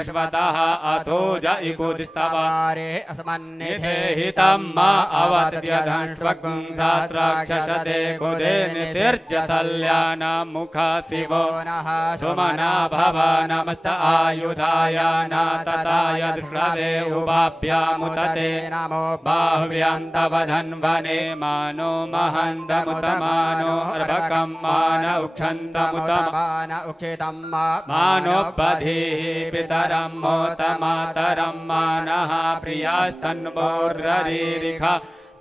प्रश्वतः अथो जयिकुदिस्तवारे अस्मन्निधे हितं मा अवत्यधंष्वगुं सहस्राक्षसते कुदे नितिर्जसल्यानामुखा शिवो नः सुमना भव नमस्त आयुधाय नातताय दृष्णवे उभाभ्यामुतते नमो बाह्व्यन्तवधन्वने मानो महन्तमुतमानो अर्भकं मान उक्षन्तमुतमान उक्षितं मानोपधीः पितरं मोतमातरं मानः प्रियास्तन्मोर्ररीरिखा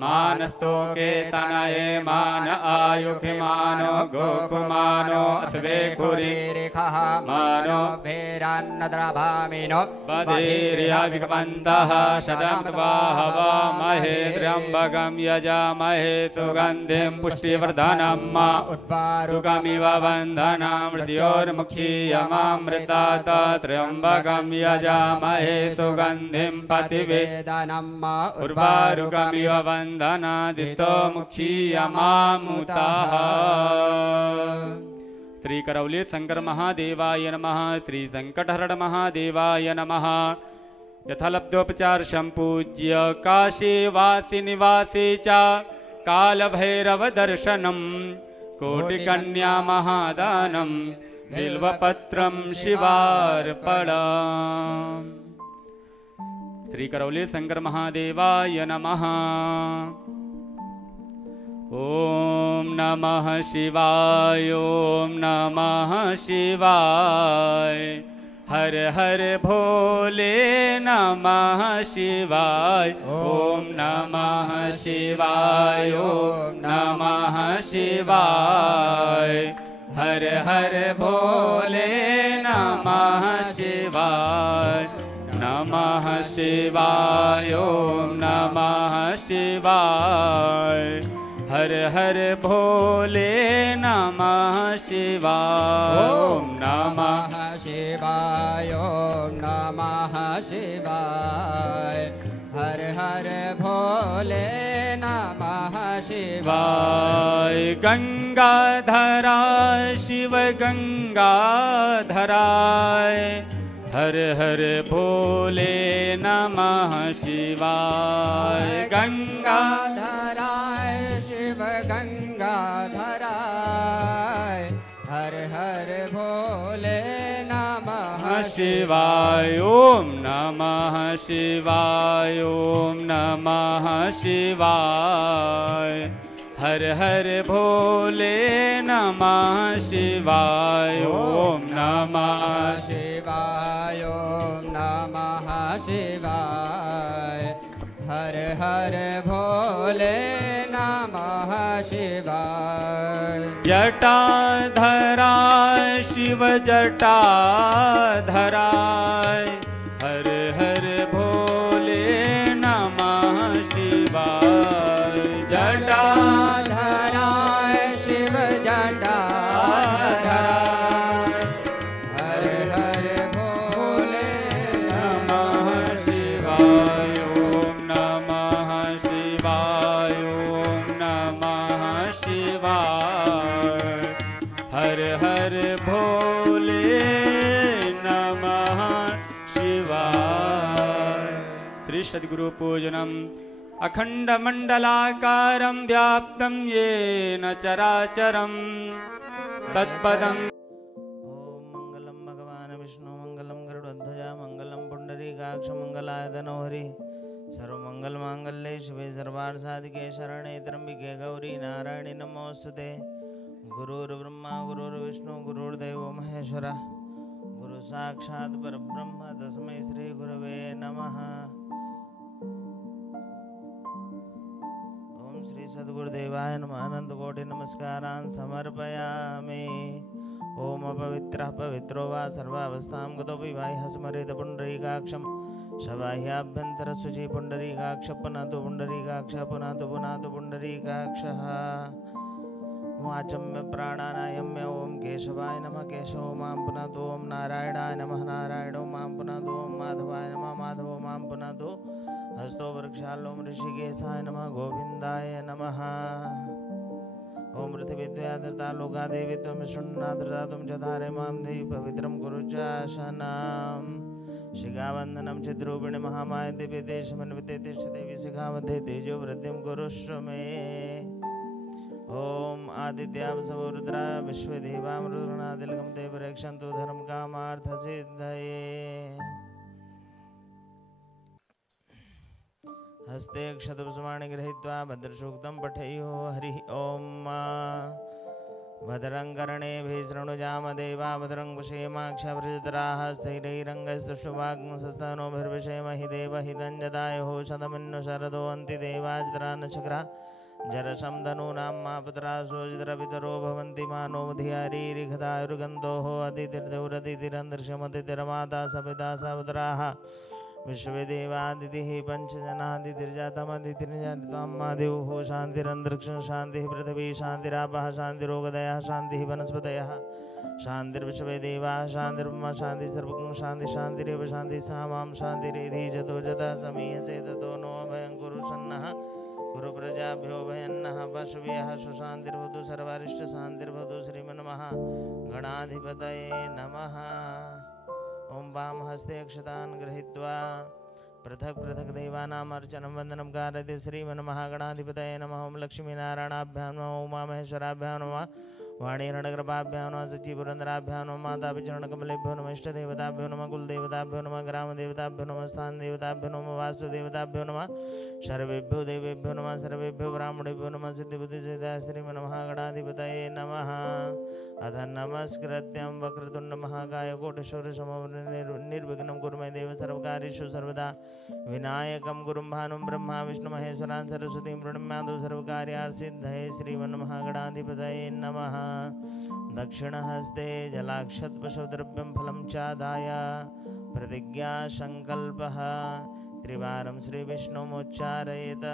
मानस्तोके तनये मान आयुखिमानो गोकुमानो अस्वेकुरीरिखः मानो भीरान्नद्रभामिनो बधिर्यभिगमन्तः शतमत्वाहवामहे त्र्यम्बकं यजामहे सुगन्धिं पुष्टिवर्धनं मा उद्वारुकमिव बन्धना मृत्योर्मुक्षीयमामृतात् त्र्यम्बकं यजामहे सुगन्धिं पतिवेदनं मा उर्वारुकमिव बन्धनादितो मुक्षीयमामुतः। श्री करौली शंकर महादेवाय नमः। श्री संकटहरण महादेवाय नमः। यथालब्धोपचार संपूज्य काशी वासी निवासी च कालभैरव दर्शनम कोटिकन्या महादानम बिल्वपत्रम शिवार्पणम्। श्री करौली शंकर महादेवाय नमः। ओम नमः शिवाय ओम नमः शिवाय हर हर भोले नमः शिवाय ओम नमः शिवाय ओम नमः शिवाय हर हर भोले नमः शिवाय नमः शिवाय ओम नमः शिवाय हर हर भोले नमः शिवाय ओम नमः शिवाय ओम नमः शिवाय हर हर भोले नमः शिवाय। गंगाधरा शिव गंगाधराय हर हर भोले नमः शिवाय। गंगाधराय शिव गंगाधराय हर हर भोले नमः शिवाय ओम नमः शिवाय ओम नमः शिवाय हर हर भोले नमः शिवाय ओम नमः शिवाय ओम नमः शिवाय हर हर भोले नमः शिवाय। जटाधरा शिव जटाधराय हर हर भोले नमः शिवाय। जटाधराय शिव जटाधराय हर हर भोले नमः शिवाय ओम नमः शिवाय ओम नमः शिवाय हर हर भोले नमः शिवाय। श्री सद्गुरु पूजनम अखंड मंडलाकारं व्याप्तं येन चराचरं तत्पदं। ओम मंगलम भगवान विष्णु मंगलम गरुड़ध्वज मंगलम पुंडरीकाक्ष मंगलाय धनोहरि सर्वमंगल मांगल्ये शिवे सर्वार्थ साधिके शरणे त्र्यंबिके गौरी नारायणी नमोस्तुते। गुरुर्ब्रह्मा गुरुर्विष्णु गुरुर्देवो महेश्वरा गुरु साक्षात् परब्रह्म तस्मै श्री गुरवे नमः। ओम श्री सद्गुरुदेवाय नमः। अनंत कोटि नमस्कारान् समर्पयामि। ओम अपवित्रः पवित्रो वा सर्वावस्थां गतोऽपि बाह्यः स्मरेत पुण्डरीकाक्षं शबाह्याभ्यन्तरशुचि पुण्डरीकाक्ष पुनातु पुण्डरीकाक्ष पुनातु पुनातु पुण्डरीकाक्षः। वाचम्य प्राणानायम्य ओम केशवाय नमः केशव मां पुनातु ओम नारायणाय नमः नारायणो मां पुनातु ओम माधवाय नमः माधवो मां पुनातु हस्तो वृक्षालो ऋषिकेशाय नमः गोविंदाय नमः। ओम पृथिवीद्वयाधृता लोका देवी त्वं शृण्णाधृता त्वं च धारे मां देवी पवित्रं कुरु च शासनं शिखावन्दनं चिद्रूपिणि महामाय दिव्य देशमन्विते तिष्ठते विशिखामध्ये तेजो वृद्धिं कुरुष्व मे। ओम आदित्यावसवो रुद्रा विश्वदेवां रुद्रनादिलकं ते रक्षन्तु धर्मकामार्थसिद्धये। हस्ते क्षतपुष्पाणि गृहीत्वा भद्रसूक्तं पठेयुः। हरिः ओम। भद्रं कर्णेभिः शृणुयामदेवा भद्रं कुशेमाक्षभृजत्राः स्थिरैरङ्गैस्तुष्टुवाग्नसस्तनोभिर्विषेमहि देवहितं जदायुः शतमिन्नु शरदो अन्ति देवाजरा नचक्रा जरशं धनूनां मा पुत्रासो जिद्रपितरो भवन्ति मानो धियारीरिघदायुर्गन्धोः अतिथिर्देवरतिथिरन्दर्शमतिथिर्माता सपिता सपुत्राः विश्वदेवादितिः पञ्चजनादितिर्जातमदितिर्जातमादिवुः शान्तिरन्तरिक्षं शान्तिः पृथिवी शान्तिरापः शान्तिरोगदयः शान्तिः वनस्पतयः शान्तिर्विश्वदेवाः शान्तिर्ब्रह्म शान्तिः सर्वगं शान्तिः शान्तिरेव शान्तिः सामां शान्तिरेधि जतो जतः समीहसे ततो नो अभयं कुरु सन्नः गुरु प्रजाभ्यो भयन्नः पशुभ्यः सुशान्तिर्भवतु सर्वारिष्टशान्तिर्भवतु श्रीमन्मः गणाधिपतये नमः। ओम वाम हस्ते अक्षतान् गृहीत्वा पृथक पृथक देवानाम् अर्चनं वन्दनं कारयति श्रीमन्महागणाधिपतये नमः। ओम लक्ष्मीनारायणाभ्यां नमः। उमामहेश्वराभ्यां नमः। वाणीरणकृपाभ्यां नमः। सच्चिपुरन्दराभ्यां नमः। मातापितृचरणकमलेभ्यो नमः। इष्टदेवताभ्यो नमः। कुलदेवताभ्यो नमः। ग्रामदेवताभ्यो नमः। स्थानदेवताभ्यो नमः। वास्तुदेवताभ्यो नमः। सर्वेभ्यो देवेभ्यो नमः। सर्वेभ्यो ब्राह्मणेभ्यो नमः। सिद्धिबुद्धिसिद्धाय श्रीमन्महागणाधिपतये नमः। अथ नमस्कृत्यं वक्रतुण्डमहाकाय कोटिसूर्यसमप्रभा निर्विघ्नं कुरु मे देव सर्वकार्येषु सर्वदा विनायकं गुरुं भानुं ब्रह्मा विष्णुमहेश्वरान् सरस्वतीं प्रणम्यादौ सर्वकार्यार्थसिद्धये श्रीमन्महागणाधिपतये नमः। दक्षिणहस्ते जलाक्षतपशुद्रव्यं फलं चादाय प्रतिज्ञासङ्कल्पः त्रिवारं श्रीविष्णुमुच्चारयेत्।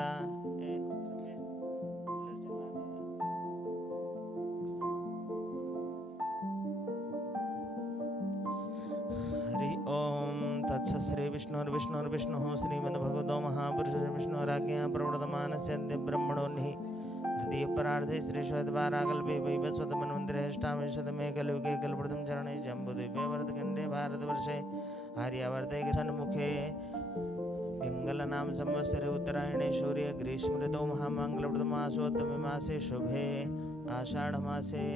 श्री विष्णुर्विष्णुर्विष्णुः श्रीमद्भगवतो महापुरुषो विष्णुराज्ञया प्रवर्तमानस्य ब्रह्मणोन्हि द्वितीयपरार्धे श्रीश्वेतवाराकल्पे वैवस्वतमन्वन्तरेष्टाविंशतमे कलियुगे कल्पप्रथम चरणे जम्बूद्वीपे भरतखण्डे भारतवर्षे आर्यावर्ते सन्मुखे पिङ्गलनाम संवत्सरे उत्तरायणे सूर्य ग्रीष्म ऋतौ महामङ्गलप्रदमासोत्तमे मासे शुभे आषाढ़मासे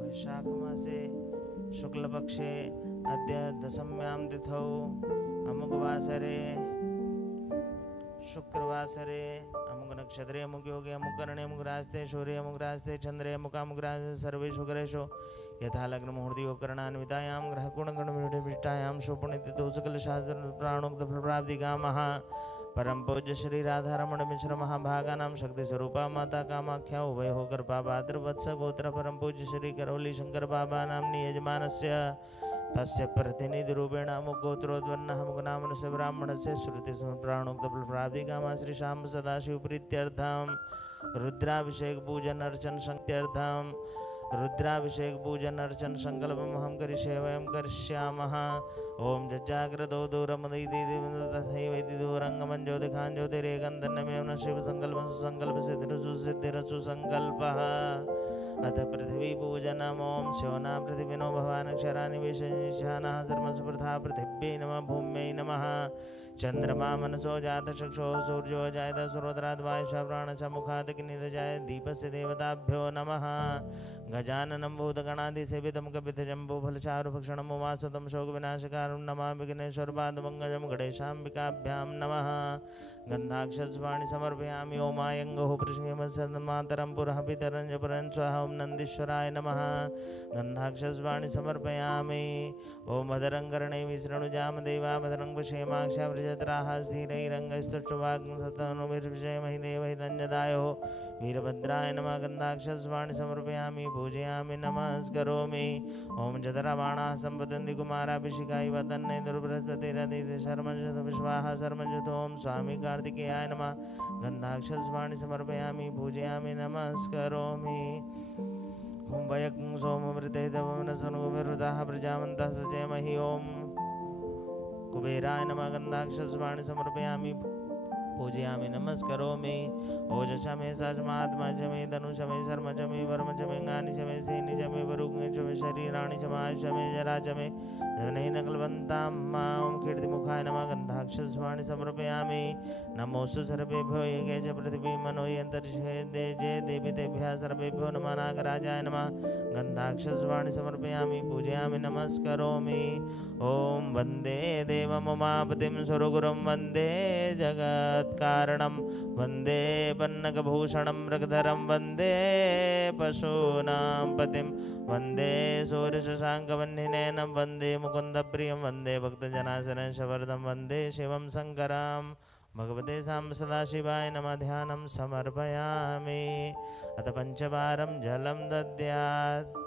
वैशाख मासे शुक्लपक्षे अद्य दशम्यां तिथौ अमुकवासरे शुक्रवासरे अमुक नक्षत्रे अमुक योगे अमुक कर्णे अमुक रास्ते सूर्य अमुक रास्ते चंद्रे अमुकामुक रास्ते सर्वेषु ग्रहेषु यथा लग्न मुहूर्तयो करणान्वितायां ग्रहगुणगणविष्टायां शोभनितिथौ सकलशास्त्र प्राणोक्त फलप्राप्तिकामः। परम पूज्य श्री राधा रमण मिश्र महाभागानां शक्ति स्वरूपा माता कामाख्या उभय होकर पात्र वत्स गोत्र परम पूज्य श्री करौली शंकर बाबा नामनी यजमानस्य तस्य प्रतिनिधि रूपेण अमुक गोत्रोद्वन्नः अमुक नामनस्य ब्राह्मणस्य श्रुति प्राणोक्त फलप्राप्तिकामः। श्री श्याम सदाशिव प्रीत्यर्थं रुद्राभिषेक पूजन अर्चन शक्त्यर्थं रुद्राभिषेक पूजन अर्चन संकल्पम हम करिष्ये वयं करिष्यामः। ओम जज्जाग्रतो दूरमदैति दूरंगमं ज्योतिखां ज्योतिरेकन्दन्नमेव न शिव संकल्पं सुसंकल्प सिद्धिरसु संकल्पः। अथ पृथ्वी पूजनम्। ओम शोना पृथिविनो भवानक्षराणि विशेषानः सर्वसुप्रथा पृथिव्यै नमः भूम्यै नमः। चंद्रमा मनसो जात चक्षो सूर्यो जायत सुरोधरात् वायुषा प्राणश मुखात् अग्निर्जाय दीपस्य देवताभ्यो नमः। गजाननं भूतगणाधिसेवितं कपितजम्बूफलचारुभक्षणम् उमासुतं शोकविनाशकारं नमामि विघ्नेश्वरपादपङ्कजं गणेशाम्बिकाभ्यां नमः। गन्धाक्षस्वाणि समर्पयामि। ओमायङ्गो पृष्ठिमसन्मातरं पुरः पितरं च परं स्वः। ओं नन्दीश्वराय नमः। गन्धाक्षस्वाणि समर्पयामि। ओं भद्रं कर्णेभिः शृणुयाम देवा भद्रं पश्येमाक्षाः वृजत्राः स्थिरैरङ्गैस्तुष्टुवाग्निसतनुभिर्विषेमहि देवहितं जदायुः। वीरभद्राय नमः। गन्धाक्षस्वाणि समर्पयामि पूजयामि नमस्करोमि। ओम जतराबाणाः सम्पतन्ति कुमाराभिषेकाय वदन्ने दुर्बृहस्पतिरदिति शर्मजत विश्वाः शर्मजत। ओम स्वामी कार्तिकेयाय नमः। गन्धाक्षस्वाणि समर्पयामि पूजयामि नमस्करोमि। ओम वयं सोमवृते तवनसनुभिरुदाः प्रजावन्तः सचेमहि। ओम कुबेराय नमः। गन्धाक्षस्वाणि समर्पयामि पूजयामि नमस्करोमि ओजसा मे सजमात्मा च मे धनुष मे शर्म च मे वर्म च मे गानि च मे सेनि च मे वरुग्नि च मे शरीराणि च मे आयुष मे जरा च मे जनैः नकलवन्तां मां कीर्तिमुखाय नमः गन्धाक्षस्वाणि समर्पयामि नमोऽस्तु सर्वेभ्यो ये च पृथिवी मनो यन्तरिक्षे देजे देवी तेभ्यः सर्वेभ्यो नमः नागराजाय नमः गन्धाक्षस्वाणि समर्पयामि पूजयामि नमस्करोमि ॐ वन्दे देवमुमापतिं सुरगुरुं वन्दे जगत्कारणं वन्दे पन्नगभूषणं मृगधरं वन्दे पशूनां पतिं वन्दे सूर्यशशाङ्कवह्निनयनं वन्दे मुकुन्दप्रियं वन्दे भक्तजनाशनशवर्धं वन्दे शिवं शङ्करं भगवते साम्ब सदाशिवाय नमः ध्यानं समर्पयामि अथ पञ्चवारं जलं दद्यात्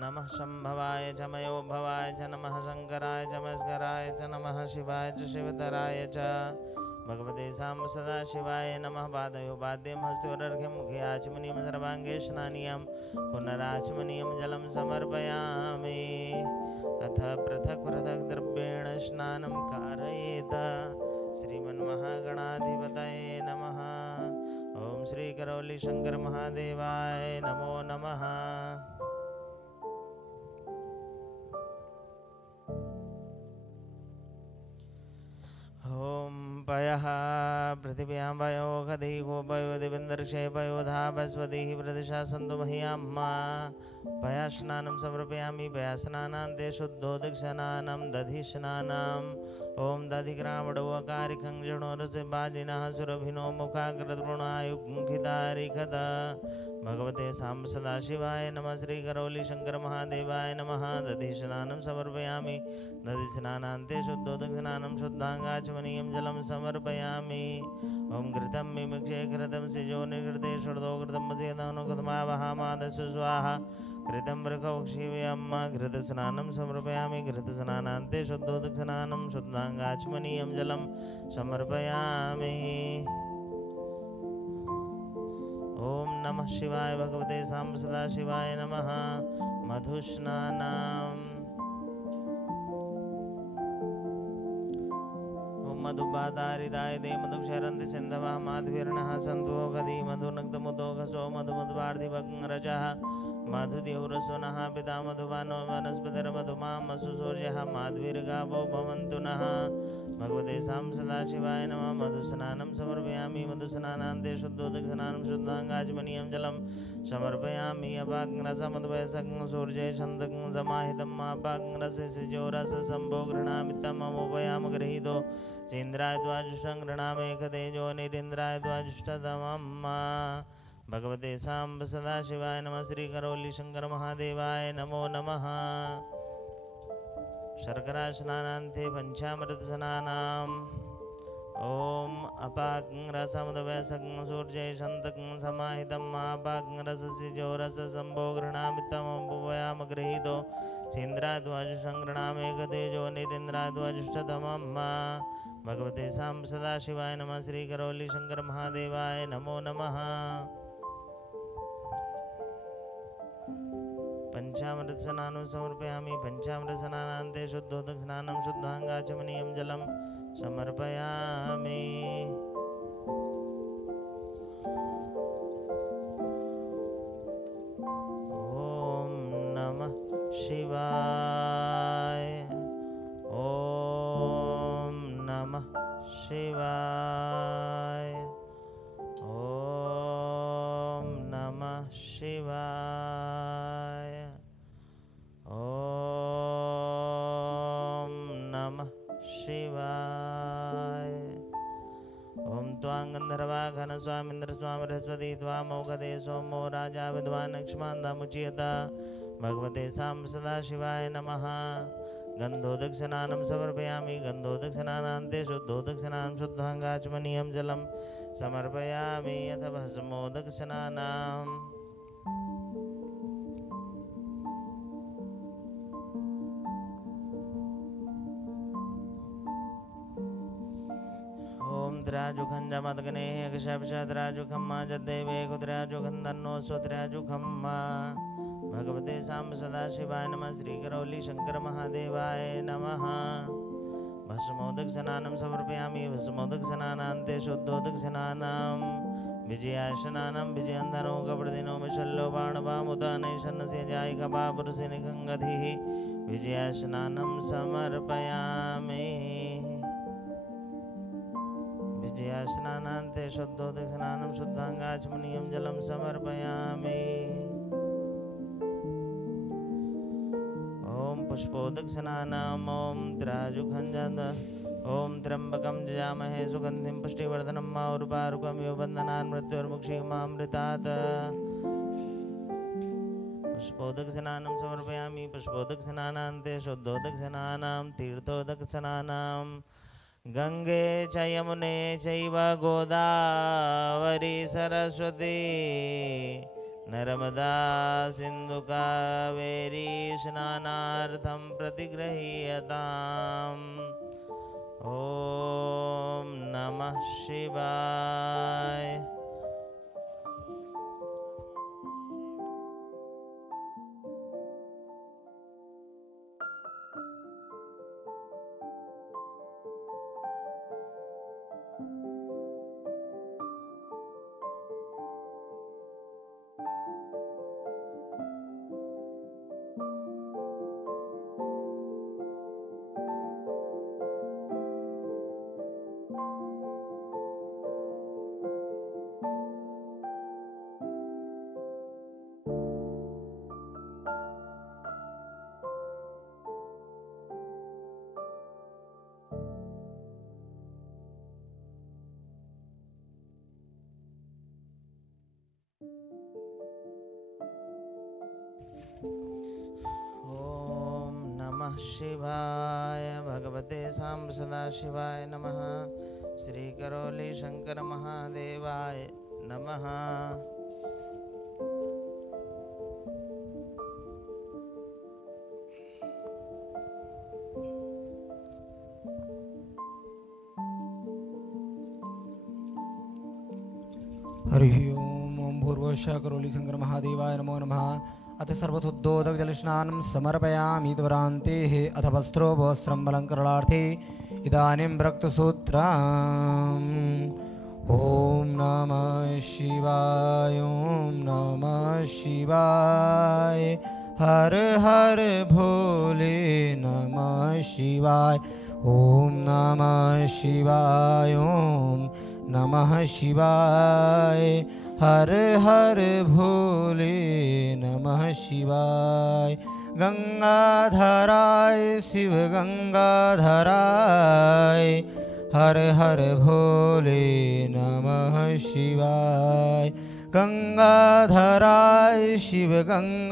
नमः शंभवाय च मयोभवाय च नमः शंकराय च मस्कराय च नमः शिवाय च शिवतराय च भगवते साम्ब सदाशिवाय नमः पादयो पाद्यं हस्तोरर्घ्यं मुखे आचमनीयं सर्वाङ्गे स्नानीयं पुनराचमनीयं जलं समर्पयामि अथ पृथक् पृथक् द्रव्येण स्नानं कारयेत श्रीमन्महागणाधिपतये नमः ओम श्री करौली शंकर महादेवाय नमो नमः ओम पयः पृथिव्यां पयो खदी गोपयो दिविन्दर्षे पयो धापस्वतिः प्रदिशा सन्तु मह्यम्मा पया स्नानं समर्पयामि पया स्नानान्ते शुद्धोदकस्नानं दधि स्नानम् ओम दधिग्रामडवकारिकं जणोरसिबाजिनः सुरभिनो मुखाग्रद्रुणायुग्मुखितारिखद भगवते साम्ब सदाशिवाय नमः श्री करौली शंकर महादेवाय नमः दधि स्नानं समर्पयामि दधि स्नानान्ते शुद्धोदकस्नानं शुद्धाङ्गाचमनीयं जलं समर्पयामि ओम घृतं मिमिक्षे घृतं सिजो निघृते शुद्धो घृतं मसेदनो घृतमावहामादस्सु स्वाहा घृतं मृगौक्षीव्यम्मा घृतस्नानं समर्पयामि घृतस्नानान्ते शुद्धोदकस्नानं शुद्धाङ्गाचमनीयं जलं समर्पयामि ओम नमः शिवाय भगवते साम्ब सदाशिवाय नमः मधुस्नानम् मधुबादारिदाय दे मधुक्षरन्ति सिन्धवः माध्वीर्णः सन्तो गदी मधुनग्धमुदोघसो मधुमध्वार्धिभग्रजः मधुदेवरसुनः पिता मधुबानो वनस्पतिर्मधुमामसु सूर्यः माध्वीर्गावो भवन्तु नः भगवते साम्ब सदाशिवाय नमः मधुस्नानं समर्पयामि मधुस्नानान्ते शुद्धोदकस्नानं शुद्धाङ्गाचमनीयं जलं समर्पयामि अपाग्रसमद्वयसं सूर्ये छन्दकं समाहितं मापाग्रससिजोरससम्भो गृह्णामि तममुपयाम गृहीतो सेन्द्राय द्वाजुष्टं गृह्णामेकतेजो निरीन्द्राय द्वाजुष्टतमं भगवते साम्ब सदाशिवाय नमः श्री करौली शंकर महादेवाय नमो नमः शर्करा स्नानान्ते पंचामृत स्नानाम् ओम अपाग्रसमद्वयसं सूर्ये छन्दकं समाहितं मापाग्रससिजोरससम्भो गृह्णामि तममुपयाम गृहीतो सेन्द्राय द्वाजुष्टं गृह्णामेकतेजो निरीन्द्राय द्वाजुष्टतमं भगवते साम्ब सदाशिवाय नमः श्री करौली शंकर महादेवाय नमो नमः पंचामृत स्नानं समर्पयामि पंचामृत स्नानान्ते शुद्धोदकस्नानं शुद्धाङ्गाचमनीयं जलं समर्पयामि ओम नमः शिवाय ओम नमः शिवाय ओम नमः शिवाय ओम नमः शिवाय ओम त्वां गन्धर्वा घनस्वामिन्द्र स्वामी बृहस्पति त्वामौघदे सोमो राजा विद्वान् लक्ष्मणमुच्यत भगवते साम्ब सदाशिवाय नमः गन्धोदकस्नानं समर्पयामि गन्धोदकस्नानान्ते शुद्धोदकस्नानं शुद्धाङ्गाचमनीयं जलं समर्पयामि अथ भस्मोदकस्नानम् कुद्राजुखं जमदग्ने यक्षपशद्राजुखं जद्देवे कुद्राजुखं तन्नो स्वद्राजुखं भगवते साम्ब सदाशिवाय नमः। श्री करौली शंकर महादेवाय नमः। भस्मोदक स्नानं समर्पयामि। भस्मोदक स्नानान्ते शुद्धोदक स्नानं विजयाशनानं विजयन्धनो कपड़दिनो मिशल्लो बाणवामुदानै शन्नस्य जायिका पुरुषनिखङ्गधिः विजयाशनानं समर्पयामि। विजयास्नानान्ते शुद्धोदक स्नानं शुद्धाङ्गाचमनीयं जलं समर्पयामि। ओम पुष्पोदक स्नानाम ओम द्राजुखंजन ओम त्र्यंबकं जजामहे सुगंधिं पुष्टिवर्धनम् उर्वारुकं यो बन्धनान् मृत्युर्मुक्षीमामृतात्। पुष्पोदक स्नानं समर्पयामि। पुष्पोदक स्नानान्ते शुद्धोदक स्नानं तीर्थोदक स्नानं गंगे च यमुने चैव गोदावरी सरस्वती नर्मदा सिंधु कावेरी स्नानार्थं प्रतिगृह्यताम्। ओम नमः शिवाय। ओम नमः शिवाय। भगवते साम्ब सदाशिवाय नमः। श्री करौली शंकर महादेवाय नमः। हरि ओम भूर्भुवस्सुः करौली शंकर महादेवाय नमो नमः। अथ सर्वथोद्योदक जलस्नानं समर्पयामि त्वरान्तेः अथ वस्त्रो वस्त्रम् अलङ्करणार्थे इदानीं रक्तसूत्रम्। ॐ नमः शिवाय ॐ नमः शिवाय हर हर भोले नमः शिवाय ॐ नमः शिवाय ॐ नमः शिवाय हर हर भोले नमः शिवाय। गंगाधराय शिव गंगाधराय हर हर भोले नमः शिवाय। गंगाधराय शिव गंगाधराय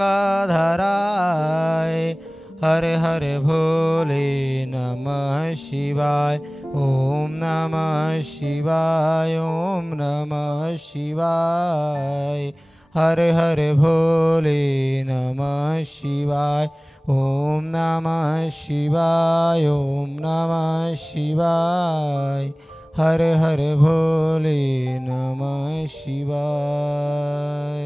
हर हर भोले नमः शिवाय। ओम नमः शिवाय ओम नमः शिवाय हर हर भोले नमः शिवाय। ओम नमः शिवाय ओम नमः शिवाय हर हर भोले नमः शिवाय।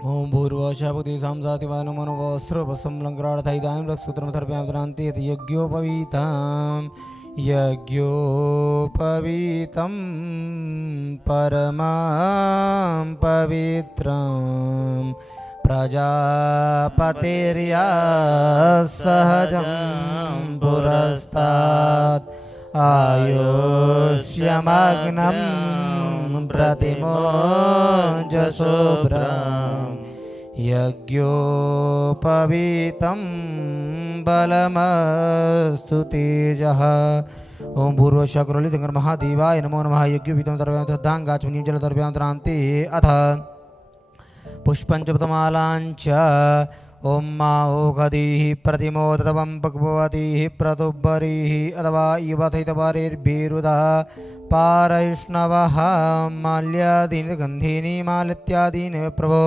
ओम भूर्भुवस्सुः संजातिवाय नमो नमः। वस्त्रोपसंलङ्करार्थं इदानीं रक्तसूत्रं समर्पयामि त्वरान्ते यत् यज्ञोपवीतं यज्ञोपवीतं परमां पवित्रं प्रजापतिर्या सहजं पुरस्तात् आयुष्यमग्नं प्रतिमोजशुभ्रम् यज्ञोपवीतं बलमस्तु तेजः। ओम भूर्भुवस्सुः करौली शंकर महादेवाय नमो नमः। यज्ञोपवीतं तर्पयामि तद्धाङ्गाचमनीयं जलतर्पयामि त्वरान्ते अथ पुष्पञ्चपतमालाञ्च ओम माओघदीः प्रतिमोदतवं भगवतीः प्रतुब्बरीः अथवा युवथितपरेर्भिरुदः पारैष्णवः माल्यादीनि गन्धीनि मालित्यादीनि प्रभो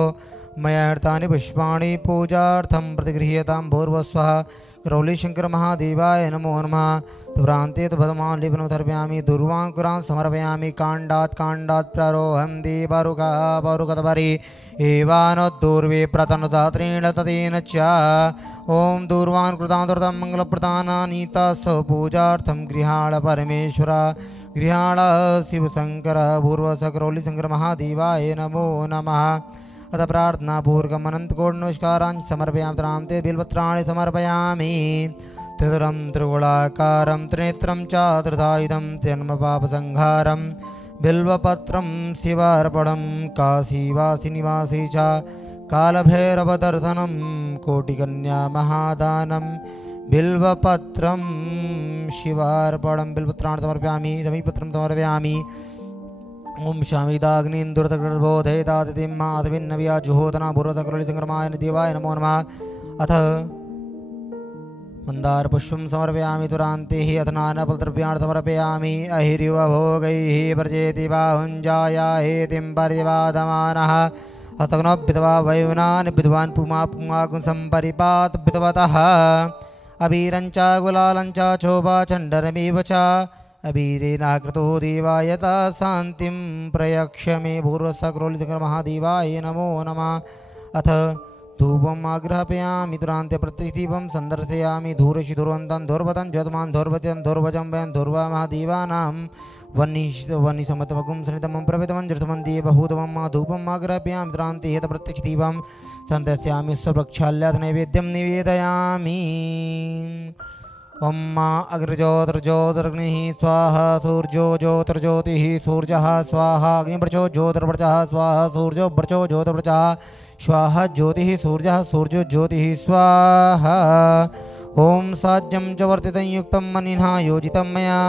मया हृतानि पुष्पाणि पूजार्थं प्रतिगृह्यतां। भूर्भुवस्सुः करौली शंकर महादेवाय नमो नमः भ्रांते तो भदमान लिपन तर्पयामि दुर्वांकुरां समर्पयामि कांडात् प्रारोहं दीपारुकतपरि एवानुदूर्वे प्रतनुदात्रेण ततेन च ओम दूर्वान् कृतां दुर्तं मंगलप्रदानानीतास्तव पूजार्थं गृहाण परमेश्वर गृहाण शिवशंकर पूर्वसकरौली शंकर महादेवाय नमो नमः अथ प्रार्थना पूर्वकम् अनंतकोटि नमस्कारान् समर्पयामि त्रान्ते बिल्वत्राणि समर्पयामि त्रिदुरं त्रिगुणाकारं त्रिनेत्रं च त्रिधायुधं त्र्यन्मपापसंहारं बिल्वपत्रं शिवार्पणं काशीवासिनिवासी च कालभैरवदर्शनं कोटिकन्या महादानं बिल्वपत्रं शिवार्पणं बिल्वपत्राणि समर्पयामि समीपत्रं समर्पयामि ओम शामिदाग्निन्दुरतगर्भोधयेतातिथिं माधविन्नव्या जुहोतना पूर्वतकरौलीशङ्करमाय देवाय नमो नमः अथ मन्दारपुष्पं समर्पयामि तुरान्ते हि अथ नानाफलद्रव्याणि समर्पयामि अहिरिवभोगैः व्रजेति बाहुञ्जाया हेतिं परिवादमानः अतग्नोभितवा वैवनान् विद्वान् पुमापुमागुं सम्परिपात विद्वतः अबीरञ्च गुलालञ्च चोपाचण्डरमेव च अबीरेनाकृतो देवायता शान्तिं प्रयक्ष मे पूर्वसकरौलीशङ्करमहादेवाय नमो नमः अथ धूपम् आग्रहपयामि तुरान्ते प्रतिदीपं सन्दर्शयामि धूरशि धुर्वन्तं धुर्वतं ज्योतमान् धुर्वतं धुर्वजं वयं धुर्वमहादेवानां वह्निसमतमकुं सनितमं प्रवितमं जृतमन्ति बहुतमं धूपम् आग्रहपयामि तुरान्ते यत् प्रत्यक्षदीपं सन्दर्शयामि स्वप्रक्षाल्यात् नैवेद्यं निवेदयामि ओम अग्रज्योतिर्ज्योतिर्ग्निः स्वाहा सूर्यो ज्योतिर्ज्योतिः सूर्यः स्वाहा अग्निवर्चो ज्योतिर्वर्चः स्वाहा सूर्यो वर्चो ज्योतिर्वर्चः स्वाहा ज्योतिः सूर्यः सूर्यो ज्योतिः स्वाहा ओम साज्यं च वर्तितं युक्तं मनिना योजितं मया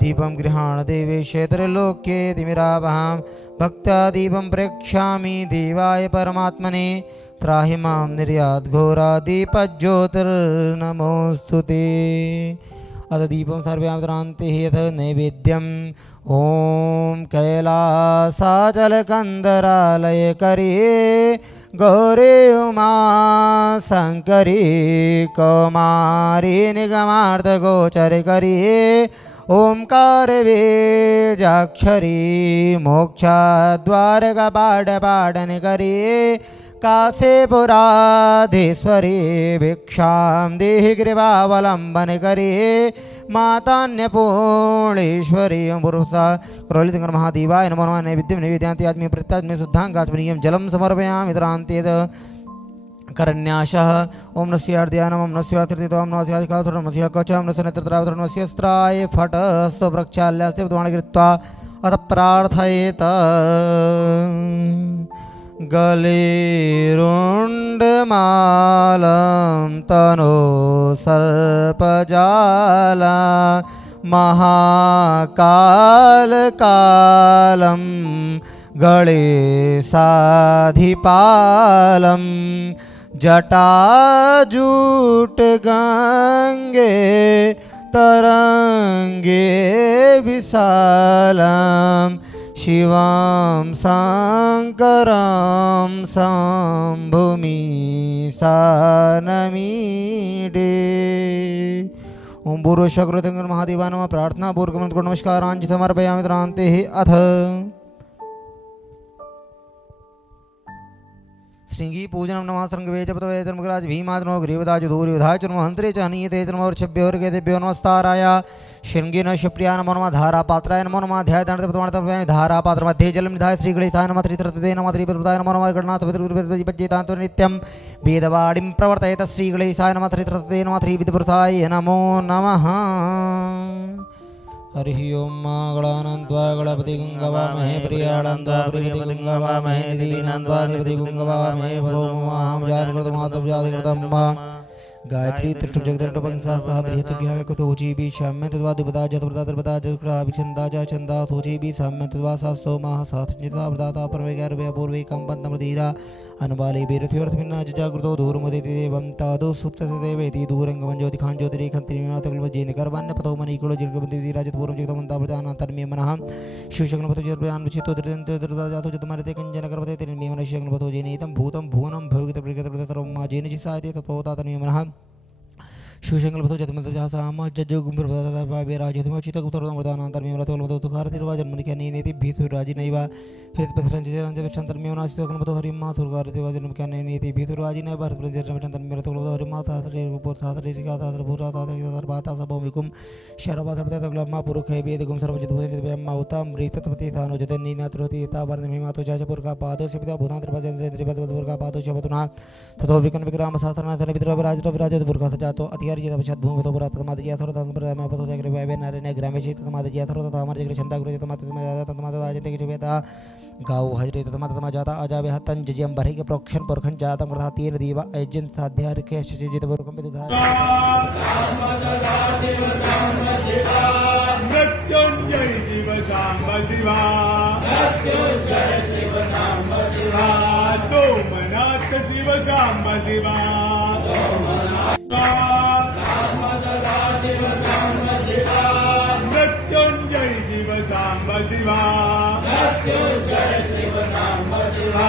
दीपं गृहाण देवेश त्रैलोक्ये तिमिरावहां भक्त्या दीपं प्रेक्ष्यामि देवाय परमात्मने त्राहि मां निर्याद्घोरादीपज्योतिर्नमोऽस्तुते अथ दीपं सर्वयामि तुरान्ते यथ नैवेद्यम् ॐ कैलासाचलकन्दरालय करे गौरे उमा शङ्करी कौमारी निगमार्थगोचर करे ओंकार वेजाक्षरी मोक्षद्वारकपाटपाटन करे काशीपुराधीश्वरी भिक्षां देहि कृपावलम्बन करे मातान्यपूर्णेश्वरी ओं पुरुषा करौलीशङ्करमहादेवाय नमो नमः नैवेद्यं निवेदयामि आत्मीय प्रत्यात्मीय शुद्धाङ्गात्मनीयं जलं समर्पयामि तरान्ते करन्याशः ओम नस्यार्ध्याय नमः नस्यात्रितो ओम नस्याधिकाधर नमस्य कवचम नस्यनेत्रत्रावधर नस्यस्त्राय फट हस्तो प्रक्षाल्यस्ते उद्वाणि कृत्वा अथ प्रार्थयेत गले रुण्डमालं तनो सर्पजाला महाकालकालं गणेशाधिपालं जटाजूट गंगे तरंगे विशालं शिवां शंकरं शंभुमि सानमीडे ओम पूर्वशक्रतंगर महादेवाय नमः प्रार्थना पूर्वक नमस्कारांजि समर्पयामि तरान्ते अथ श्रृंगी पूजनम नमः श्रृंगवेज पतवे धर्मराज भीमात्मो ग्रीवदाज धूर्योधाय च नमः हंत्रे च हनीयते नमः वर्षभ्यो नमस्ताराय श्रृंगी न शिवप्रिया नमो नमः धारापात्राय नमो नमः ध्याय दंडप्रमाण धारापात्र मध्ये जलम निधाय श्रीगणेशाय नमः त्रित्रते नमः त्रिपदाय नमो नमः गणनाथ विद्रुपज्जेतान्तो नित्यं वेदवाणीं प्रवर्तयेत श्रीगणेशाय नमः त्रित्रते नमः त्रिविधपुरुषाय नमो नमः हरिः ओम गणानन्त्वा गणपति गंगवामहे प्रियाणन्त्वा प्रियपति गंगवामहे निधीनन्त्वा निपति गंगवामहे भरोमहां जानकृतमातव्यादिकृतं गायत्री त्रिष्टुप जगदण्डपंसासह बृहत्भ्यः कुतोजीबी शाम्य तद्वा दुपदा जतप्रदा त्रिपदा जत्क्रा विछन्दा च छन्दा थोजीबी साम्य तद्वा सासोमाः साथञ्चिता प्रदाता परमेकार्य पूर्वे कंपन्तमधीरा अनुबाले बीरथ्योर्थमिन्ना जागृतो दूरमुदिति देवं तादो सुप्तदेवेति दूरंगमं ज्योतिखां ज्योतिरेखन्त्रिमीनाथकल्पजेनिकर्वाण्यपतो मणिकुलो जिर्गबन्दिराजत्पूर्वं जगतमन्ता प्रजानां तन्मे मनः शिवशक्नपतो जर्पयान्विचितो दृढन्तो जतमरिते कञ्जनकर्वते तन्मे मनः शिवशक्नपतो जेनेतं भूतं भुवनं भवितप्रकृतप्रतरं मा जेनचिसायते तत्पवता तन्मे मनः शिवशंकर बतो जतमत जासाम जज्जो गुंबर बता बाबे राजतम चिता गुतरम वरदानांतर मेवला तोल बतो तुकार तिरवा जन्म के नीति भीतु राजी नैवा हृत पथरंज जरंज विचंतर मेवना सितो कन बतो हरिमा तुकार तिरवा जन्म के नीति भीतु राजी नै भारत प्रजर विचंतर मेवला तोल बतो हरिमा सासरे ऊपर सासरे रिका सासरे भूरा सासरे सासर बाता सबो मिकुम शरबा सबता तगलमा पुरुष है वेद गुम सर्वजित भुजन ब्रह्मा उतम रीतत्वति तानो जतन नीना तुरति ता वर्ण महिमा तो जाजपुर का पादो से पिता भूतांतर भजन से त्रिपदपुर का पादो शबतुना ततो विकन विक्राम शास्त्रना सन पितर राजपुर का सजातो अतिहारी जत पश्चात भूमि तो पुरा तमाद जिया थोर तम प्रदा में पतो जगरे वावे नारने ग्रामे से तमाद जिया थोर तमार जगरे छंदा गुरु तमाद तमाद वाजते के जुबेता गाव हजरे तमाद तमा जाता अजावे हतन जजियम बरहि के प्रोक्षण परखन जाता मृधा तीन दीवा एजन साध्यार के जित बरकम विदुधार मृत्युंजय शिव सांब शिवा मृत्युंजय शिव सांब शिवा सोमनाथ शिव सांब शिवा मृत्युंजय शिव सांब शिवा मृत्युंजय शिव सांब शिवा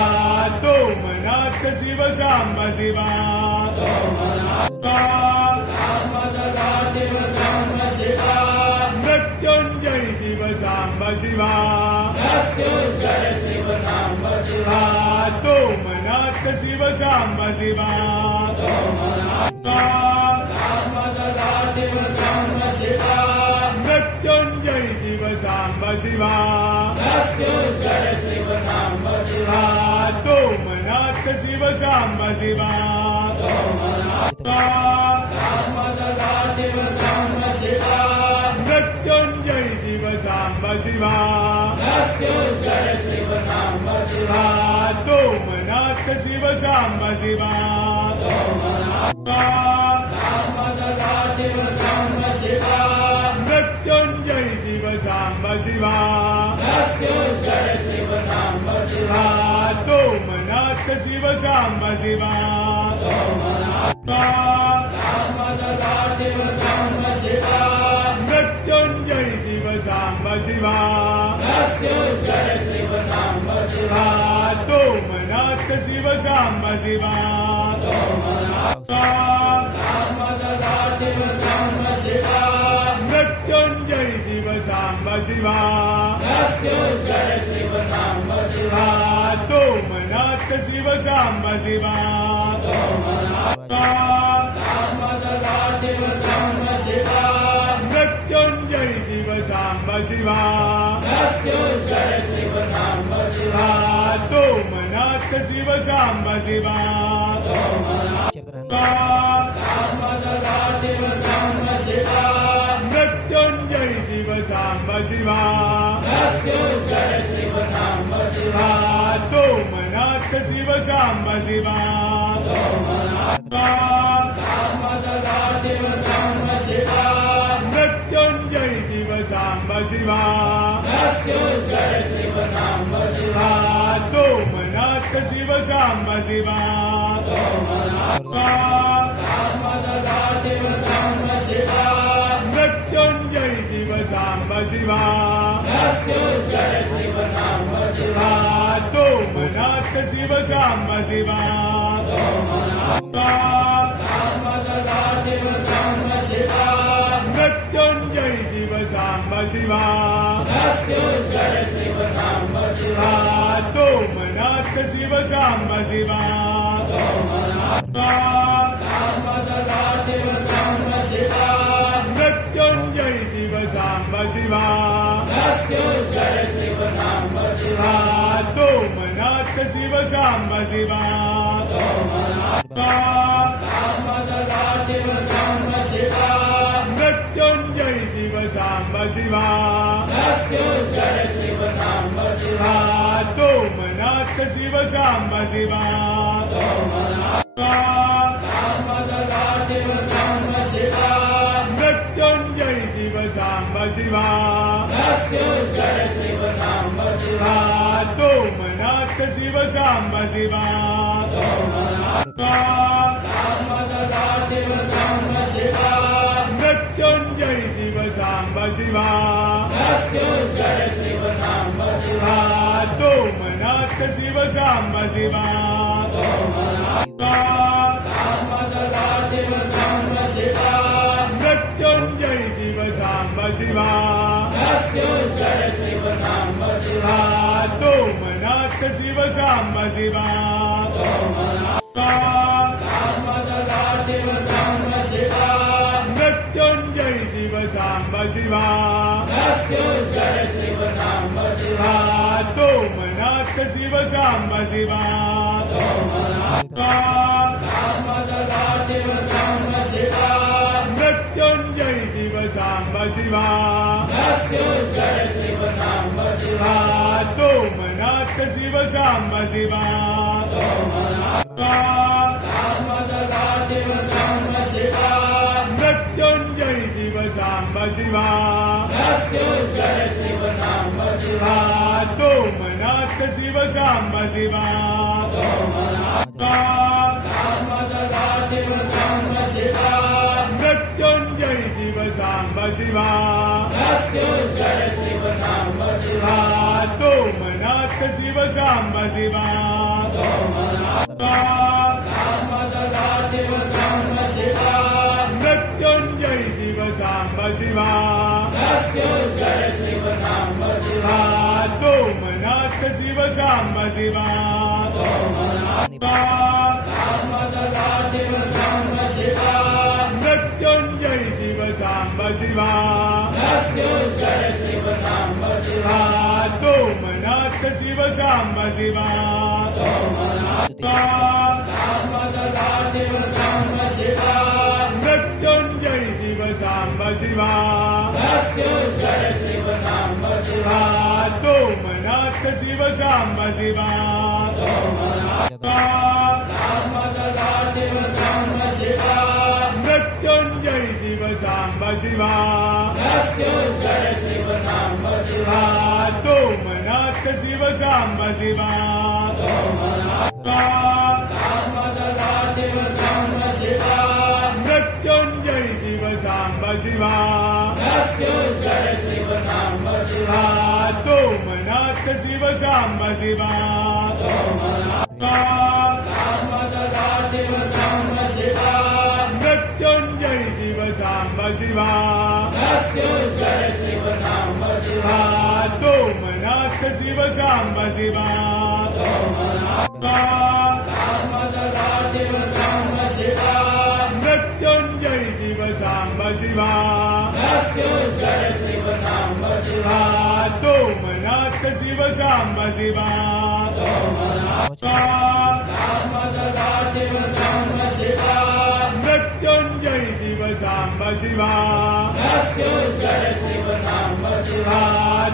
सोमनाथ शिव सांब शिवा मृत्युंजय शिव सांब शिवा मृत्युंजय शिव सांब शिवा सोमनाथ शिव सांब शिवा मृत्युंजय शिव सांब शिवा मृत्युंजय शिव सांब शिवा सोमनाथ शिव सांब शिवा मृत्युंजय शिव सांब शिवा मृत्युंजय शिव सांब शिवा सोमनाथ शिव सांब शिवा मृत्युंजय शिव सांब शिवा मृत्युंजय शिव सांब शिवा सोमनाथ शिव सांब शिवा मृत्युंजय शिव सांब शिवा मृत्युंजय शिव सांब शिवा सोमनाथ शिव सांब शिवा मृत्युंजय शिव सांब शिवा मृत्युंजय शिव सांब शिवा सोमनाथ शिव सांब शिवा मृत्युंजय शिव सांब शिवा मृत्युंजय शिव सांब शिवा सोमनाथ शिव सांब शिवा मृत्युंजय शिव सांब शिवा मृत्युंजय शिव सांब शिवा सोमनाथ शिव सांब शिवा मृत्युंजय शिव सांब शिवा मृत्युंजय शिव सांब शिवा सोमनाथ शिव सांब शिवा मृत्युंजय शिव सांब शिवा मृत्युंजय शिव सांब शिवा सोमनाथ शिव सांब शिवा मृत्युंजय शिव सांब शिवा मृत्युंजय शिव सांब शिवा सोमनाथ शिव सांब शिवा मृत्युंजय शिव सांब शिवा मृत्युंजय शिव सांब शिवा सोमनाथ शिव सांब शिवा मृत्युंजय शिव सांब शिवा मृत्युंजय शिव सांब शिवा सोमनाथ शिव सांब शिवा मृत्युंजय शिव सांब शिवा मृत्युंजय शिव सांब शिवा सोमनाथ शिव सांब शिवा मृत्युंजय शिव सांब शिवा मृत्युंजय शिव सांब शिवा सोमनाथ शिव सांब शिवा मृत्युंजय शिव सांब शिवा साम्ब शिवा मृत्युंजय शिव साम्ब शिवा सोमनाथ शिव साम्ब शिवा मृत्युंजय शिव साम्ब शिवा सोमनाथ शिव साम्ब शिवा मृत्युंजय शिव साम्ब शिवा सोमनाथ शिव साम्ब शिवा मृत्युंजय शिव साम्ब शिवा सोमनाथ शिव साम्ब शिवा मृत्युंजय शिव साम्ब शिवा सोमनाथ शिव साम्ब शिवा मृत्युंजय शिव साम्ब शिवा सोमनाथ शिव साम्ब शिवा मृत्युंजय शिव साम्ब शिवा सोमनाथ शिव साम्ब शिवा मृत्युंजय शिव साम्ब शिवा सोमनाथ शिव साम्ब शिवा मृत्युंजय शिव साम्ब शिवा सोमनाथ शिव साम्ब शिवा मृत्युंजय शिव साम्ब शिवा सोमनाथ शिव साम्ब शिवा मृत्युंजय शिव साम्ब शिवा सोमनाथ शिव साम्ब शिवा मृत्युंजय शिव साम्ब शिवा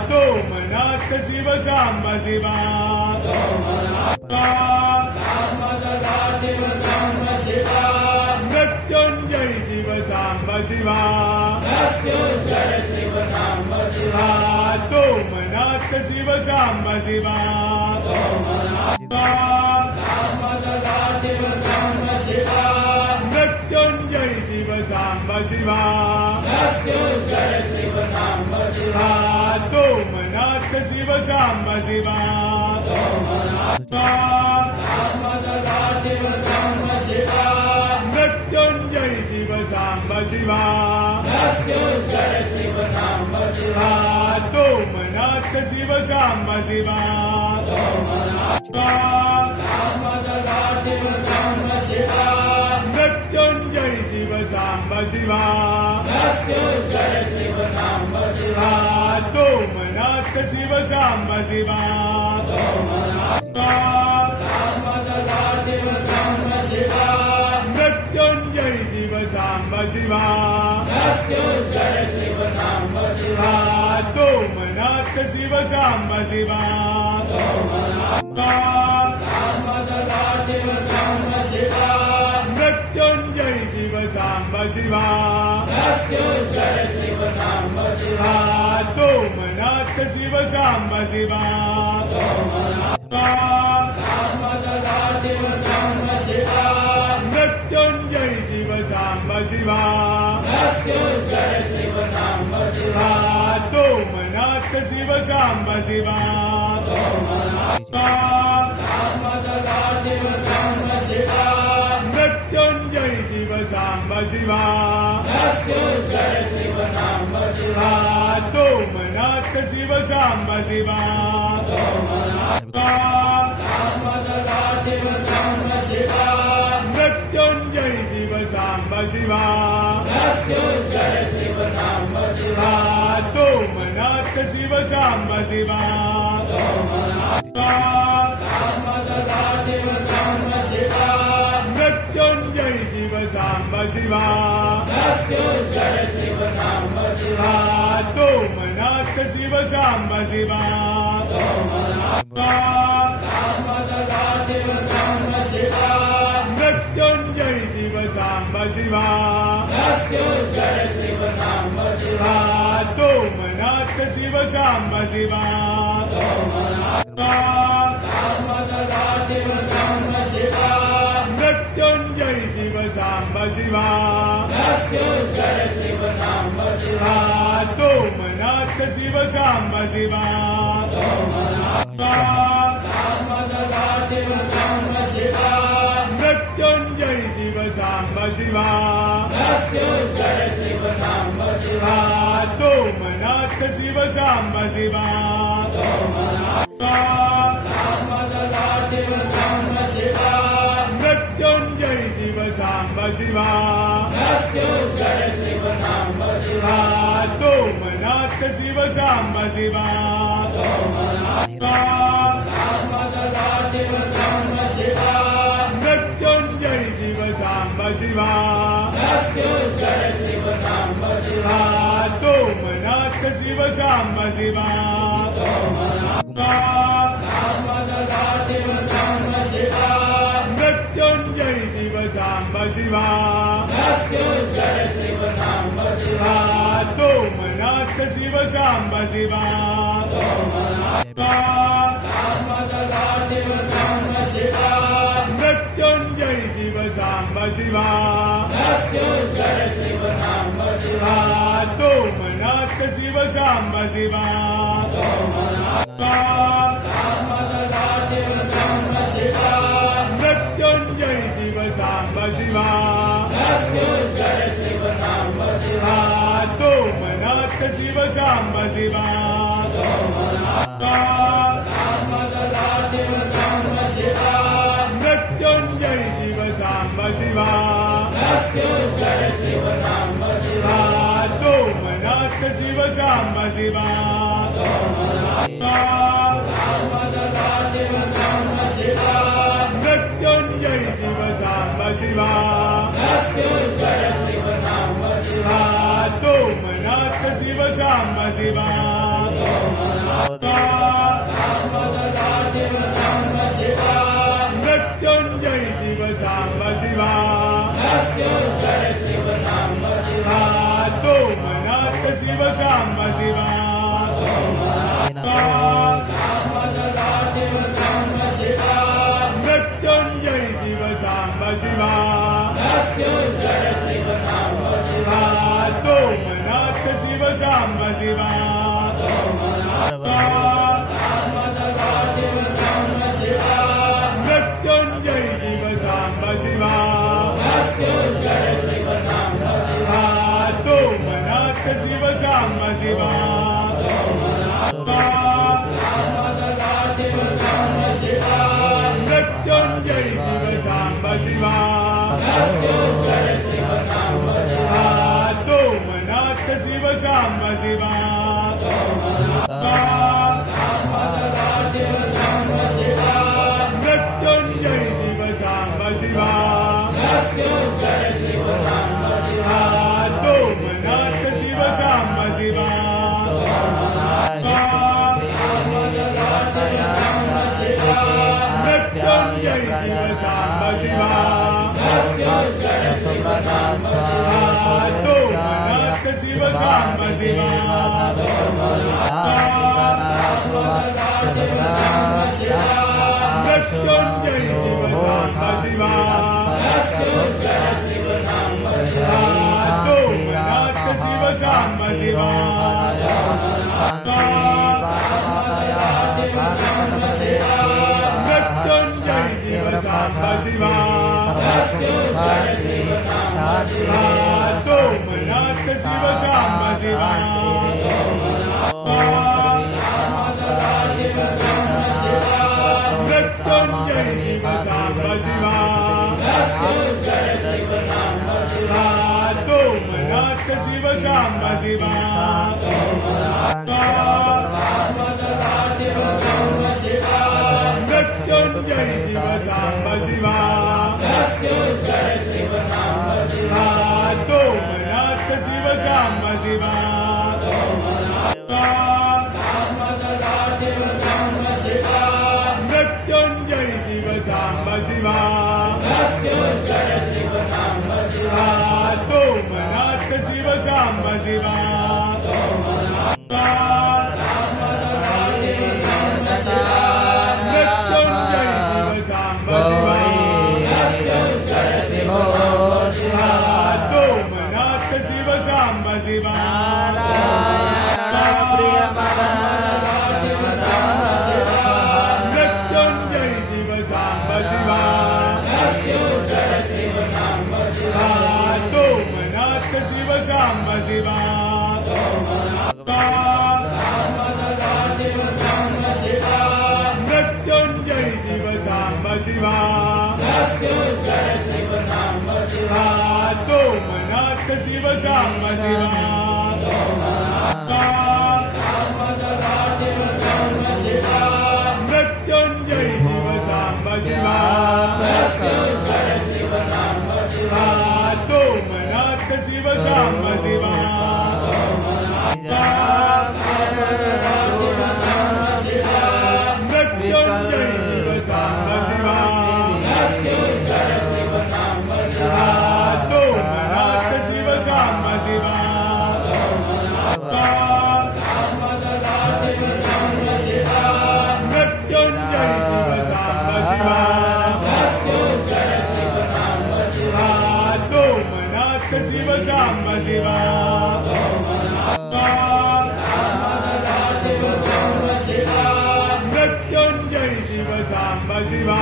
सोमनाथ शिव साम्ब शिवा मृत्युंजय शिव साम्ब शिवा सोमनाथ शिव साम्ब शिवा मृत्युंजय शिव साम्ब शिवा सोमनाथ शिव साम्ब शिवा मृत्युंजय शिव साम्ब शिवा सोमनाथ शिव साम्ब शिवा मृत्युंजय शिव साम्ब शिवा सोमनाथ शिव साम्ब शिवा मृत्युंजय शिव साम्ब शिवा सोमनाथ शिव साम्ब शिवा मृत्युंजय शिव साम्ब शिवा सोमनाथ शिव साम्ब शिवा मृत्युंजय शिव साम्ब शिवा सोमनाथ शिव साम्ब शिवा मृत्युंजय शिव साम्ब शिवा सोमनाथ शिव साम्ब शिवा सांब शिवा सोमनाथ शिव सांब शिवा मृत्युंजय शिव सांब शिवा सोमनाथ शिव सांब शिवा मृत्युंजय शिव सांब शिवा सोमनाथ शिव सांब शिवा मृत्युंजय शिव सांब शिवा सोमनाथ शिव सांब शिवा मृत्युंजय शिव सांब शिवा सोमनाथ शिव सांब शिवा मृत्युंजय शिव सांब शिवा सोमनाथ शिव सांब शिवा मृत्युंजय शिव सांब शिवा सोमनाथ शिव सांब शिवा मृत्युंजय शिव सांब शिवा सोमनाथ शिव सांब शिवा मृत्युंजय शिव सांब शिवा सोमनाथ शिव सांब शिवा मृत्युंजय शिव सांब शिवा सोमनाथ शिव सांब शिवा मृत्युंजय शिव सांब शिवा सोमनाथ शिव सांब शिवा मृत्युंजय शिव सांब शिवा सोमनाथ शिव सांब शिवा मृत्युंजय शिव सांब शिवा सोमनाथ शिव सांब शिवा मृत्युंजय शिव सांब शिवा सोमनाथ शिव सांब शिवा मृत्युंजय शिव सांब शिवा सोमनाथ शिव सांब शिवा मृत्युंजय शिव सांब शिवा सोमनाथ शिव सांब शिवा मृत्युंजय शिव सांब शिवा सोमनाथ शिव सांब शिवा मृत्युंजय शिव सांब शिवा सोमनाथ शिव सांब शिवा मृत्युंजय शिव सांब शिवा सोमनाथ शिव सांब शिवा मृत्युंजय शिव सांब शिवा सोमनाथ शिव सांब शिवा मृत्युंजय शिव सांब शिवा साम्ब शिवा मृत्युंजय शिव साम्ब शिवा सोमनाथ शिव साम्ब शिवा मृत्युंजय शिव साम्ब शिवा सोमनाथ शिव साम्ब शिवा मृत्युंजय शिव साम्ब शिवा सोमनाथ शिव साम्ब शिवा मृत्युंजय शिव साम्ब शिवा सोमनाथ शिव साम्ब शिवा मृत्युंजय शिव साम्ब शिवा सोमनाथ शिव साम्ब शिवा मृत्युंजय शिव साम्ब शिवा सोमनाथ शिव साम्ब शिवा मृत्युंजय शिव साम्ब शिवा सोमनाथ शिव साम्ब शिवा मृत्युंजय शिव साम्ब शिवा सोमनाथ शिव साम्ब शिवा मृत्युंजय शिव साम्ब शिवा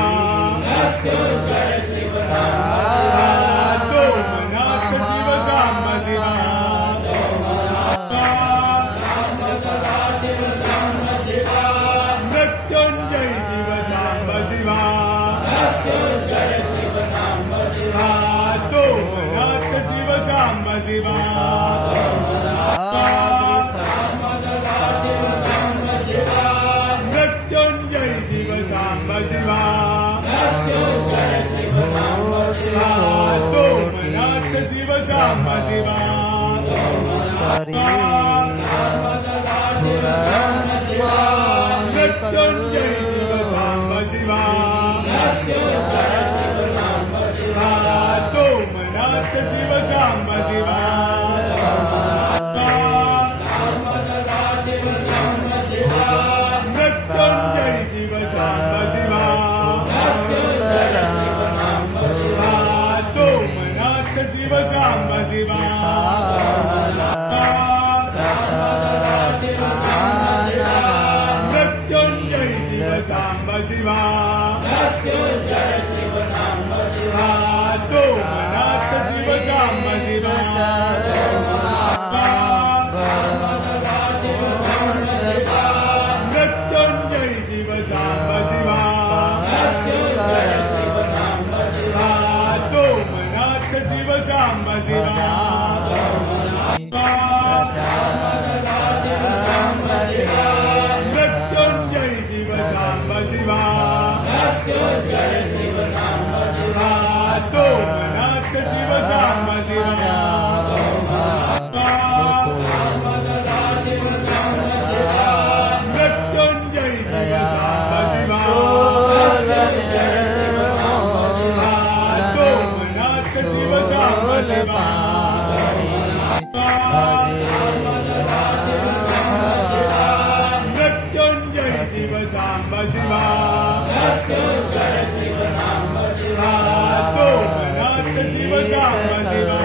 सोमनाथ शिव साम्ब शिवा मृत्युंजय शिव साम्ब शिवा सोमनाथ शिव साम्ब शिवा मृत्युंजय शिव साम्ब शिवा सोमनाथ शिव साम्ब शिवा मृत्युंजय शिव साम्ब शिवा सोमनाथ शिव साम्ब शिवा मृत्युंजय शिव साम्ब शिवा सोमनाथ शिव साम्ब शिवा मृत्युंजय शिव साम्ब शिवा सोमनाथ शिव साम्ब शिवा मृत्युंजय शिव साम्ब शिवा सोमनाथ शिव साम्ब शिवा मृत्युंजय शिव साम्ब शिवा सोमनाथ शिव साम्ब शिवा मृत्युंजय शिव साम्ब शिवा सोमनाथ शिव साम्ब शिवा मृत्युंजय शिव साम्ब शिवा सोमनाथ शिव साम्ब शिवा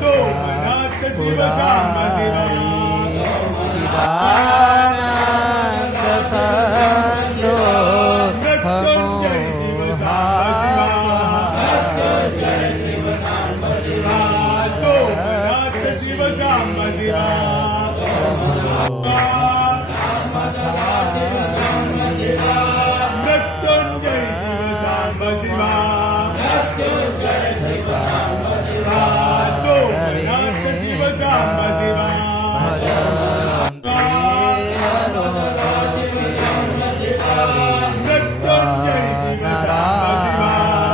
सोमनाथ शिव साम्ब शिवा मृत्युंजय शिव साम्ब शिवा सोमनाथ शिव साम्ब शिवा मृत्युंजय शिव सांब शिवा सोमनाथ शिव सांब शिवा मृत्युंजय शिव सांब शिवा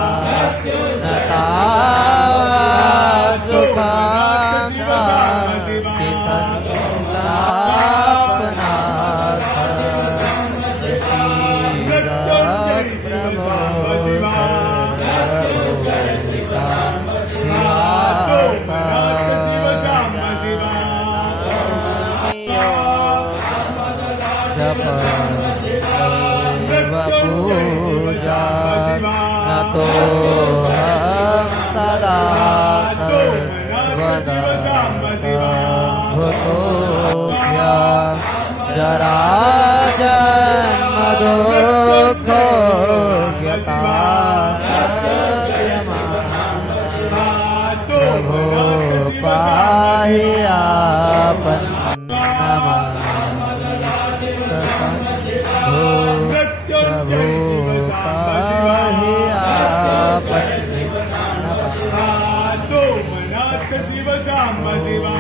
पूजा न तो हम सदा सर्वदा भूतोऽभ्या जरा जन्म दुःखोऽज्ञता प्रभो पाहि आपन् प्रभु पाहि आपन् सोमनाथ शिव सांब शिवा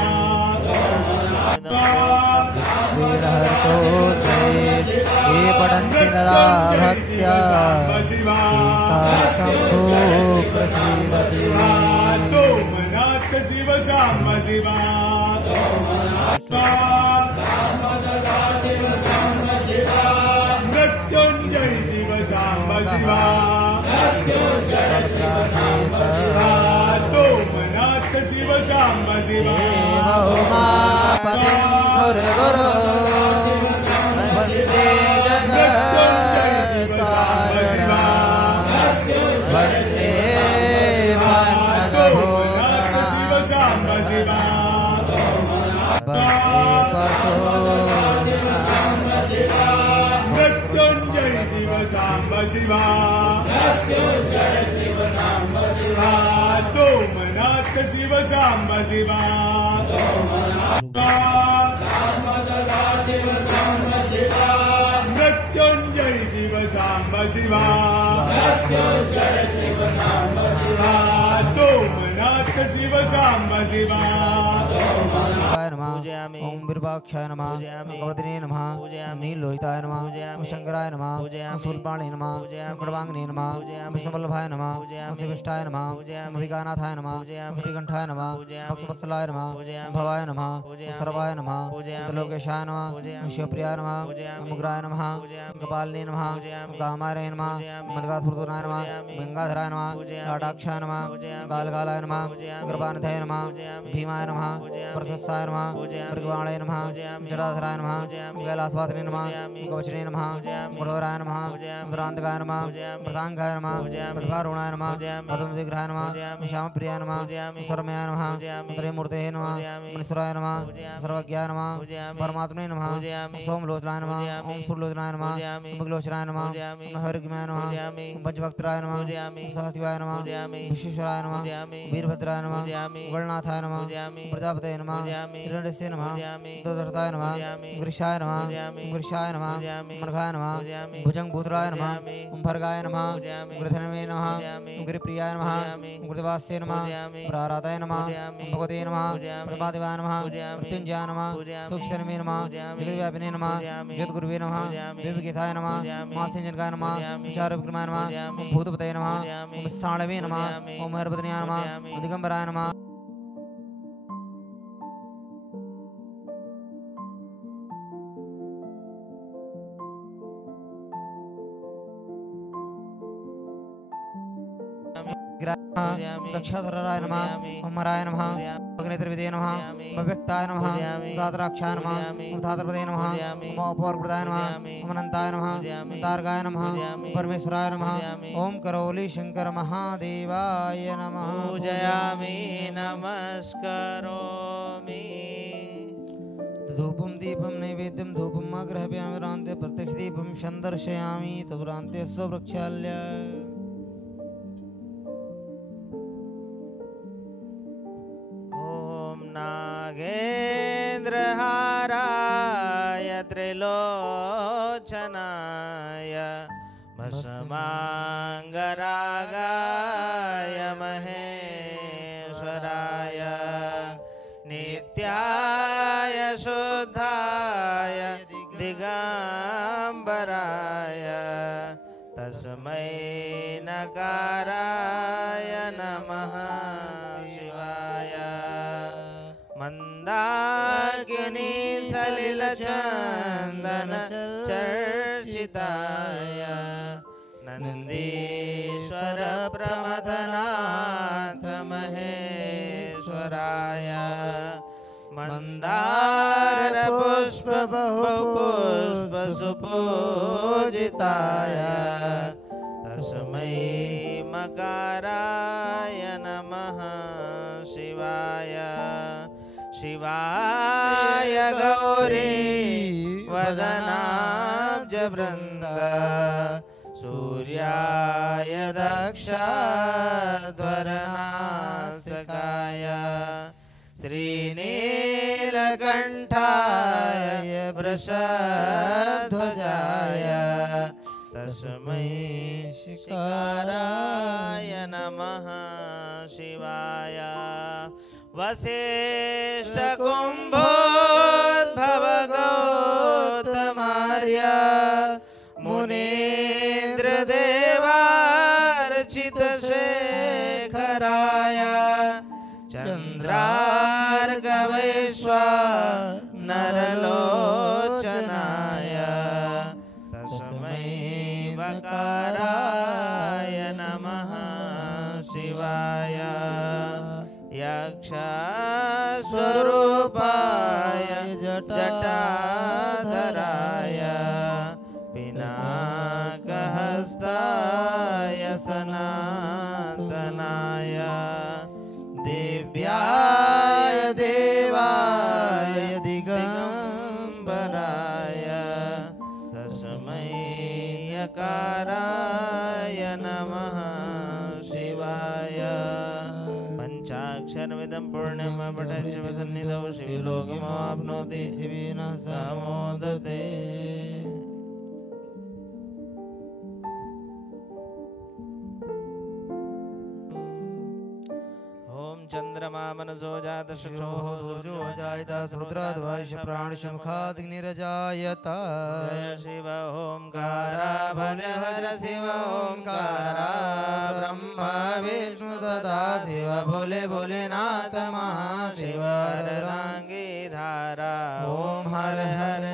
विरहतो से ये पठन्ति नरा भक्त्या शम्भो प्रसीदति सोमनाथ शिव सांब शिवा मृत्युंजय शिव सांब शिवा सोमनाथ शिव सांब शिवा उमापतिं सुरगुरु वन्दे जगत्तारिणा वन्दे मन्नगभूषणा वन्दे मृत्युंजय शिव सांब शिवा सोमनाथ शिव सांब शिवा मृत्युंजय शिव सांब शिवा सोमनाथ शिव सांब शिवा ओम विरूपाक्षाय नमः कवर्दिने नमः नीलोहिताय नमः ओम शंकराय नमः ओम शूलपाणे नमः ओम खड्वांगने नमः ओम विष्णुवल्लभाय नमः ओम शिविष्टाय नमः ओम विकानाथाय नमः ओम श्रीकंठाय नमः ओम भक्तवत्सलाय नमः ओम भवाय नमः ओम सर्वाय नमः ओम त्रिलोकेशाय नमः ओम शिवप्रियाय नमः ओम उग्राय नमः ओम कपालिने नमः ओम कामाय नमः ओम मदगासुरनाय नमः ओम गंगाधराय नमः ओम लाटाक्षाय नमः ओम कालकालाय नमः ओम कृपानिधये नमः ओम भीमाय नमः ओम प्रथस्साय नमः भृगवाणाय नमः जटाधराय नमः कैलासवासिने नमः कवचने नमः मुढोराय नमः दुरान्तकाय नमः प्रतांगाय नमः प्रतिभारुणाय नमः पद्मविग्रहाय नमः श्यामप्रियाय नमः सर्वमयाय नमः त्रयमूर्तये नमः मणिसुराय नमः सर्वज्ञाय नमः परमात्मने नमः सोमलोचनाय नमः ओम सूर्यलोचनाय नमः मृगलोचनाय नमः हरिग्माय नमः पंचभक्तराय नमः सहशिवाय नमः विश्वेश्वराय नमः वीरभद्राय नमः गणनाथाय नमः प्रजापतये नमः हिरण्यस्य नमः दशरथाय नमः वृषाय नमः वृषाय नमः मर्घाय नमः भुजंगभूतराय नमः भर्गाय नमः गृधनवे नमः गिरिप्रियाय नमः गुरुदेवास्य नमः प्राराताय नमः भगवते नमः प्रभादेवाय नमः मृत्युंजयाय नमः सूक्ष्मतनवे नमः जगद्व्यापिने नमः जगद्गुरुवे नमः विवेकिताय नमः महासिंजनकाय नमः चारुविक्रमाय नमः भूतपतये नमः ओम साणवे नमः ओम हरपतन्याय नमः दिगंबराय नमः दक्षाधराय नमः अमराय नमः अग्नित्रविदे नमः व्यक्ताय नमः दातराक्षाय नमः धातृपदे नमः अपौर्वृताय नमः अनंताय नमः तारकाय नमः परमेश्वराय नमः ओम करौली शंकर महादेवाय नमः पूजयामि नमस्करोमि धूपं दीपं नैवेद्यं धूपम् आग्रह्यामि दुरान्ते प्रत्यक्षदीपं सन्दर्शयामि तदुरान्ते स्वप्रक्षाल्य नागेन्द्रहाराय त्रिलोचनाय भस्मांगरागाय महेश्वराय नित्याय शुद्धाय दिगंबराय तस्मै नकाराय नमः शिवाय मंदाकिनी सलिलचंदन चर्चिताय नंदीश्वर प्रमथनाथ महेश्वराय मंदार पुष्प बहुपुष्प सुपूजिताय तस्मै मकाराय नमः शिवाय शिवाय गौरी वदनाब्ज वृंद सूर्याय दक्षाध्वरनासकाय श्रीनीलकण्ठाय वृषध्वजाय तस्मै शिकाराय नमः शिवाय वसिष्ठ कुम्भोद्भव गौतमार्य मुनीन्द्र देवार्चित शेखराय चन्द्रार्क वैश्वानरलोचनाय तस्मै वकाराय नमः शिवाय यक्षस्वरूपाय जटाधराय पिनाकहस्ताय सनातनाय दिव्याय देवाय दिगंबराय तस्मै यकाराय नमः शिवाय पंचाक्षरमिदं पूर्णं पठति सन्निधौ शिवलोकमाप्नोति शिवेन समोदते चंद्रमा मनसो जात चक्षुः सूर्यो जायत रुद्राद्वैश्य प्राणशमुखाग्निरजायत जय शिव ओंकारा भज हर शिव ओंकारा ब्रह्मा विष्णु सदा शिव भोले भोलेनाथ महाशिव हररांगी धारा ओम हर हर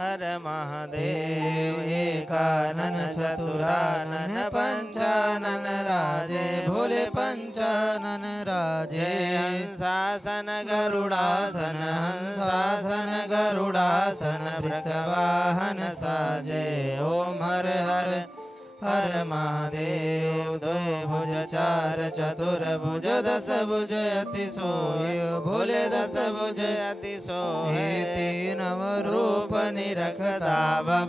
हर महादेव एकानन चतुरानन पंचानन राजे भोले पंचानन राजे हंसासन गरुड़ासन हंसासन गरुड़ासन वृषवाहन साजे ओम हर हर हर महादेव द्वै भुज चार चतुर्भुज दस भुज अति सोय भोले दस भुज अति सोय नव रूप निरखता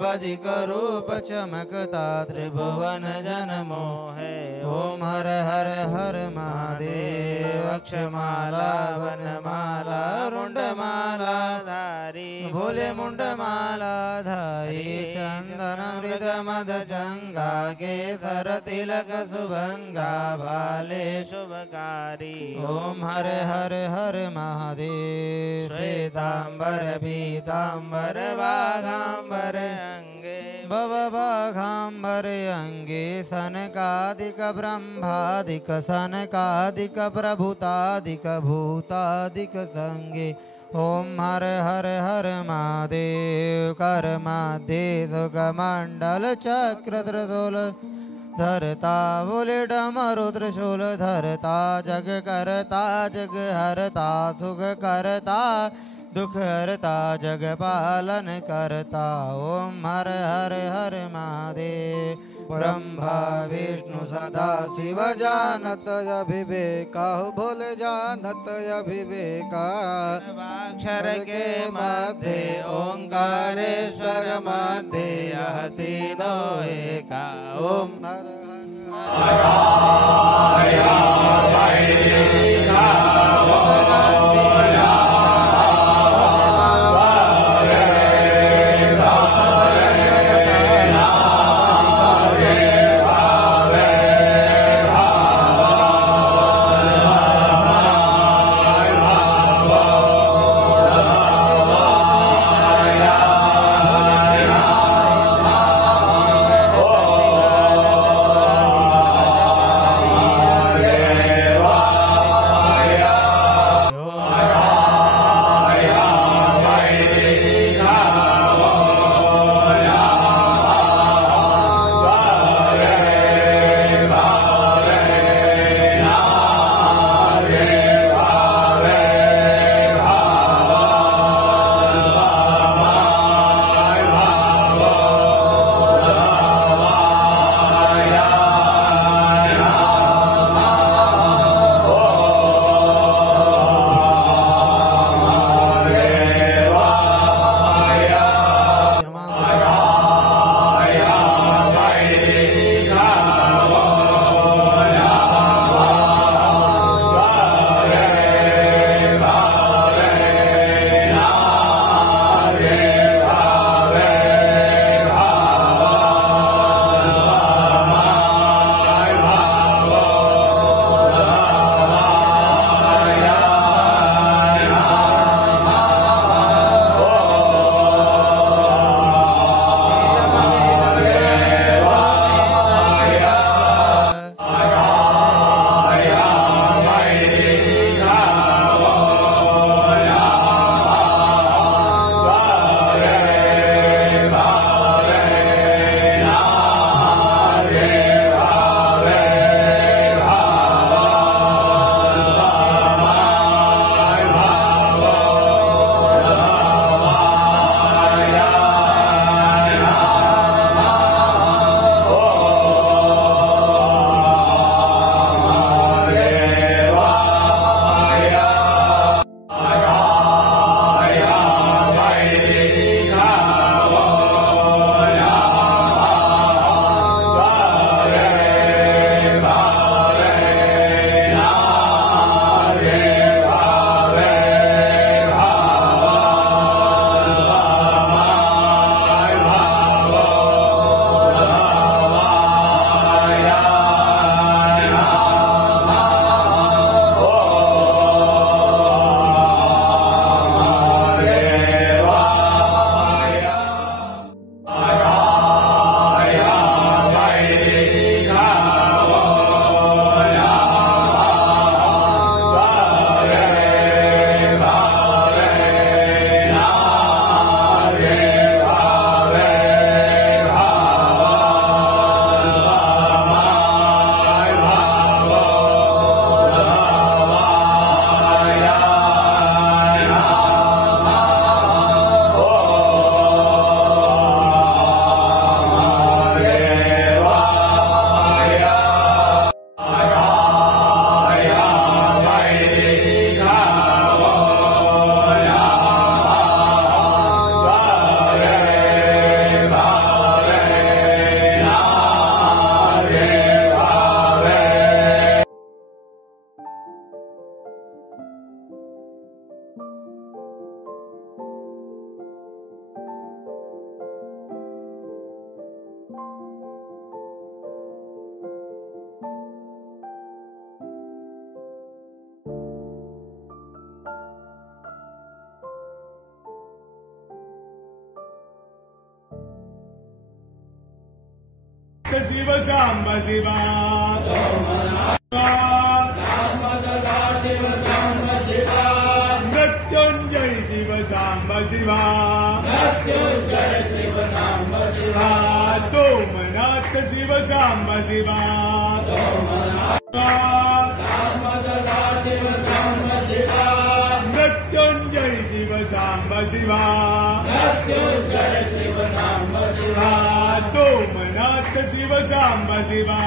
भजिक रूप चमकता त्रिभुवन जन मोहे ओम हर हर हर महादेव अक्षमाला वनमाला रुंडमाला धारी भोले मुंडमाला धारी चंदन मृग मद जंगा केसर तिलक सुभंगा भाले शुभकारी ओम हर हर हर महादेव श्वेतांबर पीतांबर वाघांबर अंगे भव वाघांबर अंगे सनकादिक ब्रह्मादिक सनकादिक प्रभुतादिक भूतादिक संगे ओम हर हर हर महादेव कर माध्ये सुखमंडल चक्र त्रिशूल धरता बोले डमरू त्रिशूल धरता जग करता जग हरता सुख करता दुख हरता जग पालन करता ओम हर हर हर महादेव ब्रह्मा विष्णु सदा शिव जानत अभिवेका भोले जानत अभिवेका अक्षर के मध्य ओंकारेश्वर मध्य अति दो एका ओम शिव साम्ब शिवा मृत्युंजय शिव साम्ब शिवा सोमनाथ शिव साम्ब शिवा मृत्युंजय शिव साम्ब शिवा सोमनाथ शिव साम्ब शिवा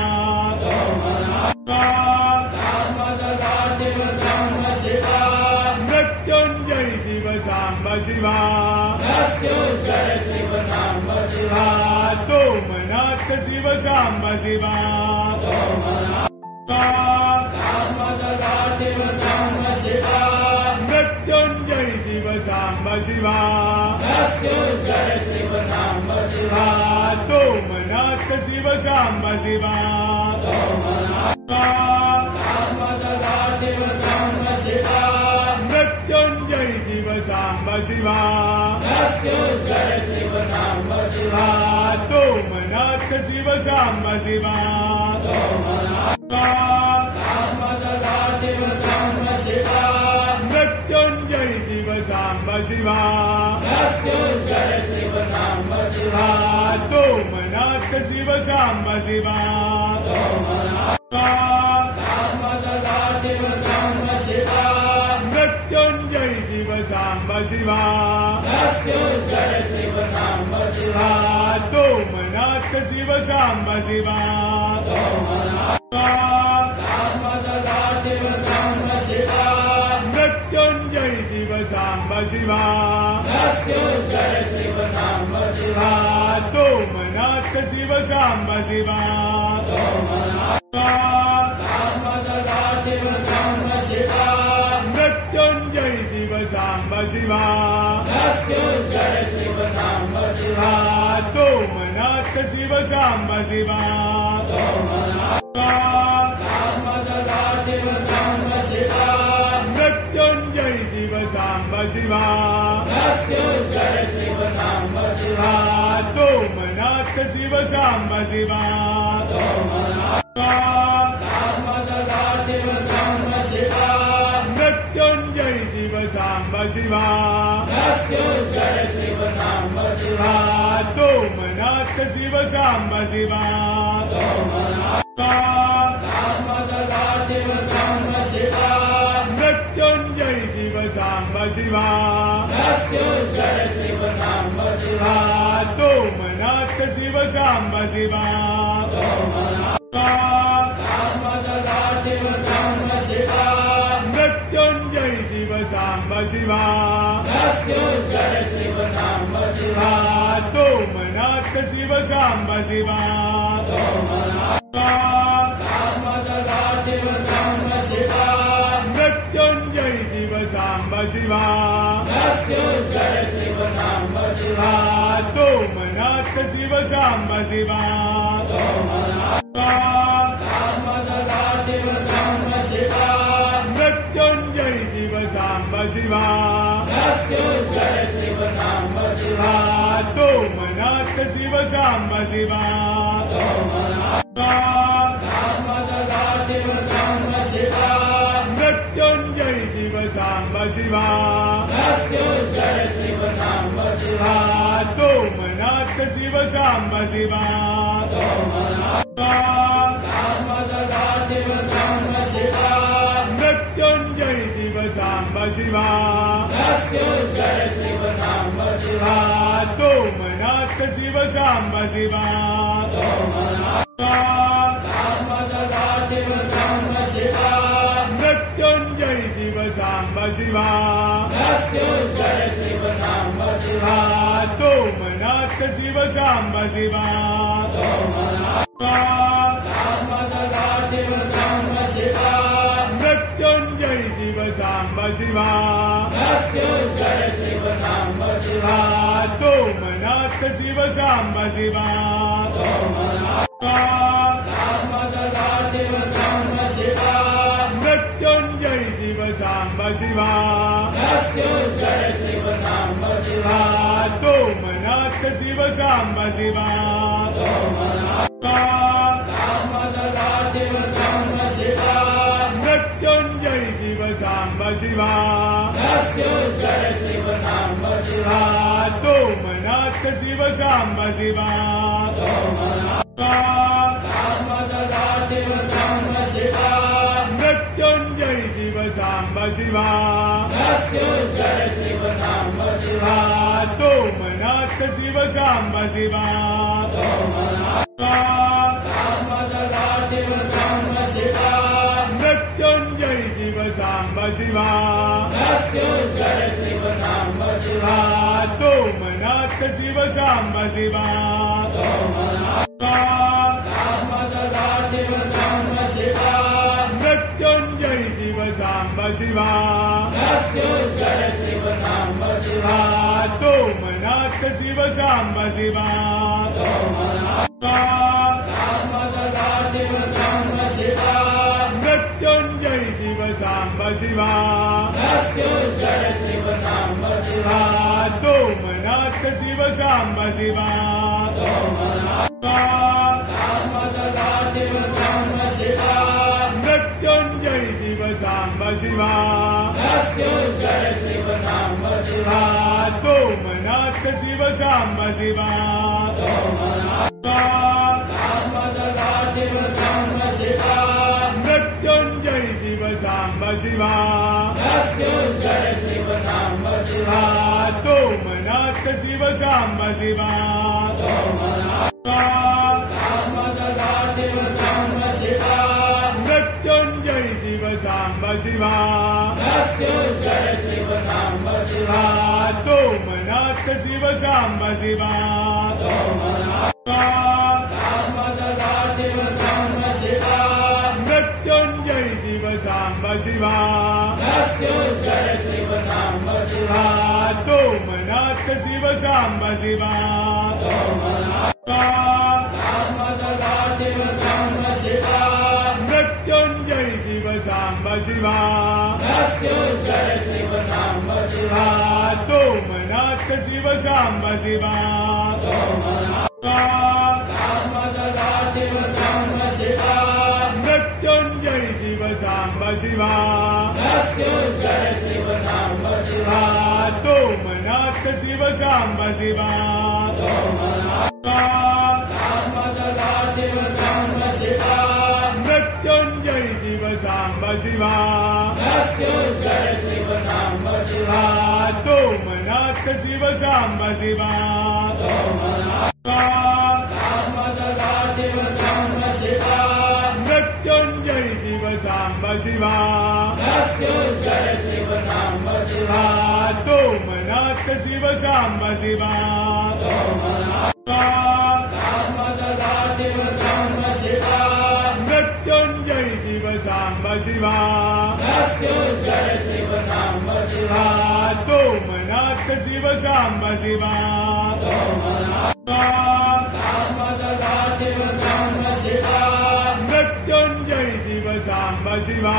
मृत्युंजय शिव साम्ब शिवा सोमनाथ शिव साम्ब शिवा मृत्युंजय शिव साम्ब शिवा सोमनाथ शिव साम्ब शिवा मृत्युंजय शिव साम्ब शिवा सोमनाथ शिव साम्ब शिवा मृत्युंजय शिव साम्ब शिवा सोमनाथ शिव साम्ब शिवा मृत्युंजय शिव साम्ब शिवा सोमनाथ शिव साम्ब शिवा मृत्युंजय शिव साम्ब शिवा सोमनाथ शिव साम्ब शिवा मृत्युंजय शिव साम्ब शिवा सोमनाथ शिव साम्ब शिवा मृत्युंजय शिव साम्ब शिवा सोमनाथ शिव साम्ब शिवा मृत्युंजय शिव साम्ब शिवा सोमनाथ शिव साम्ब शिवा मृत्युंजय शिव साम्ब शिवा सोमनाथ शिव साम्ब शिवा मृत्युंजय शिव साम्ब शिवा सोमनाथ शिव साम्ब शिवा मृत्युंजय शिव साम्ब शिवा सोमनाथ शिव साम्ब शिवा मृत्युंजय शिव साम्ब शिवा सोमनाथ शिव साम्ब शिवा मृत्युंजय शिव साम्ब शिवा सोमनाथ शिव साम्ब शिवा मृत्युंजय शिव साम्ब शिवा सोमनाथ शिव साम्ब शिवा मृत्युंजय शिव साम्ब शिवा सोमनाथ शिव साम्ब शिवा मृत्युंजय शिव साम्ब शिवा सोमनाथ शिव साम्ब शिवा मृत्युंजय शिव साम्ब शिवा सोमनाथ शिव साम्ब शिवा शिवा सोमनाथ शिव सांब शिवा मृत्युंजय शिव सांब शिवा सोमनाथ शिव सांब शिवा मृत्युंजय शिव सांब शिवा सोमनाथ शिव सांब शिवा मृत्युंजय शिव सांब शिवा सोमनाथ शिव सांब शिवा मृत्युंजय शिव सांब शिवा सोमनाथ शिव सांब शिवा मृत्युंजय शिव सांब शिवा सोमनाथ शिव सांब शिवा मृत्युंजय शिव सांब शिवा सोमनाथ शिव सांब शिवा मृत्युंजय शिव सांब शिवा सोमनाथ शिव सांब शिवा मृत्युंजय शिव सांब शिवा सोमनाथ शिव सांब शिवा मृत्युंजय शिव सांब शिवा सोमनाथ शिव सांब शिवा मृत्युंजय शिव सांब शिवा सोमनाथ शिव सांब शिवा मृत्युंजय शिव सांब शिवा सोमनाथ शिव सांब शिवा मृत्युंजय शिव सांब शिवा सोमनाथ शिव सांब शिवा मृत्युंजय शिव सांब शिवा सोमनाथ शिव सांब शिवा मृत्युंजय शिव सांब शिवा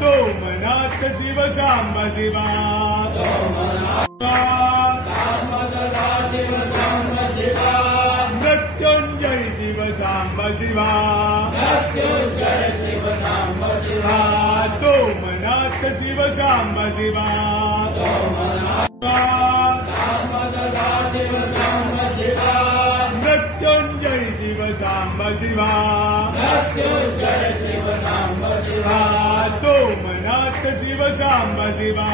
सोमनाथ शिव सांब शिवा मृत्युंजय शिव सांब शिवा सोमनाथ शिव सांब शिवा मृत्युंजय शिव सांब शिवा सोमनाथ शिव सांब शिवा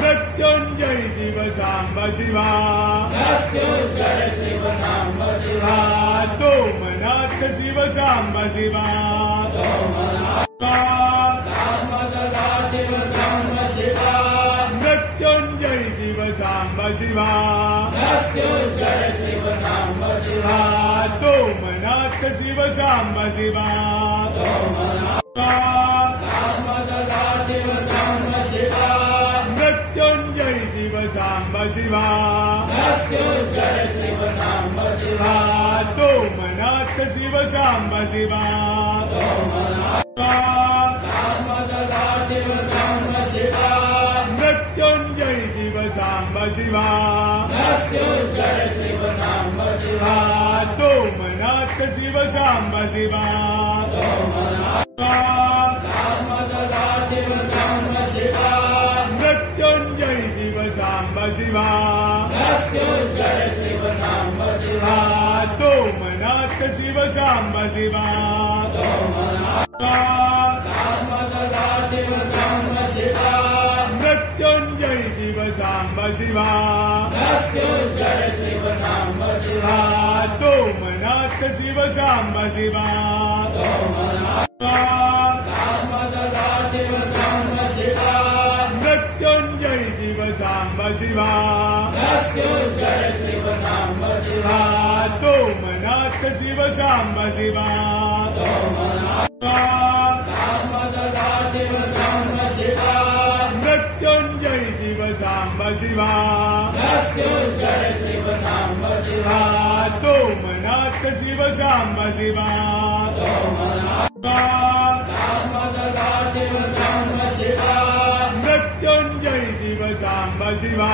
मृत्युंजय शिव सांब शिवा सोमनाथ शिव सांब शिवा मृत्युंजय शिव सांब शिवा सोमनाथ शिव सांब शिवा मृत्युंजय शिव सांब शिवा सोमनाथ शिव सांब शिवा मृत्युंजय शिव सांब शिवा साम्ब शिवा मृत्युंजय शिव साम्ब शिवा सोमनाथ शिव साम्ब शिवा मृत्युंजय शिव साम्ब शिवा सोमनाथ शिव साम्ब शिवा मृत्युंजय शिव साम्ब शिवा सोमनाथ शिव साम्ब शिवा मृत्युंजय शिव साम्ब शिवा सोमनाथ शिव साम्ब शिवा मृत्युंजय शिव साम्ब शिवा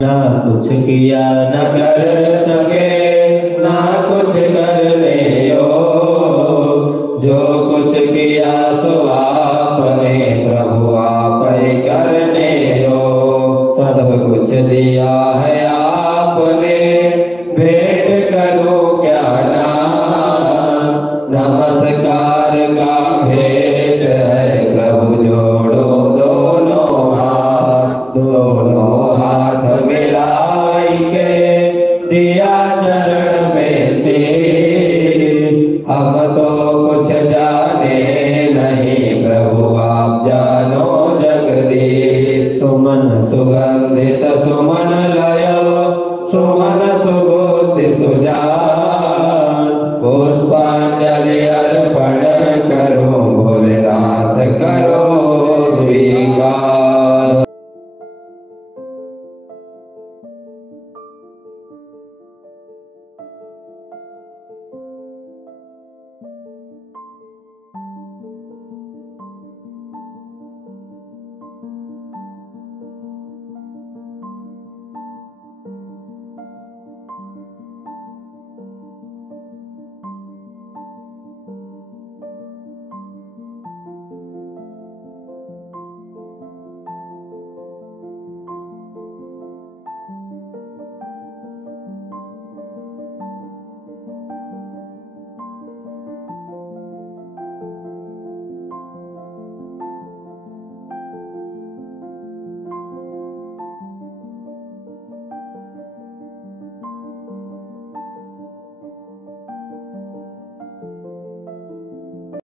ना कुछ किया न कर सके ना कुछ करने जो कुछ किया सो आपने प्रभु आप ही करने सब कुछ दिया है आपने भेंट करो क्या नाम नमस्कार का भेंट है प्रभु जोड़ो दोनों हाथ मिलाई के दिया चरण में से हम तो कुछ जाने नहीं प्रभु आप जानो जगदीश सुमन सुगंधित सुमन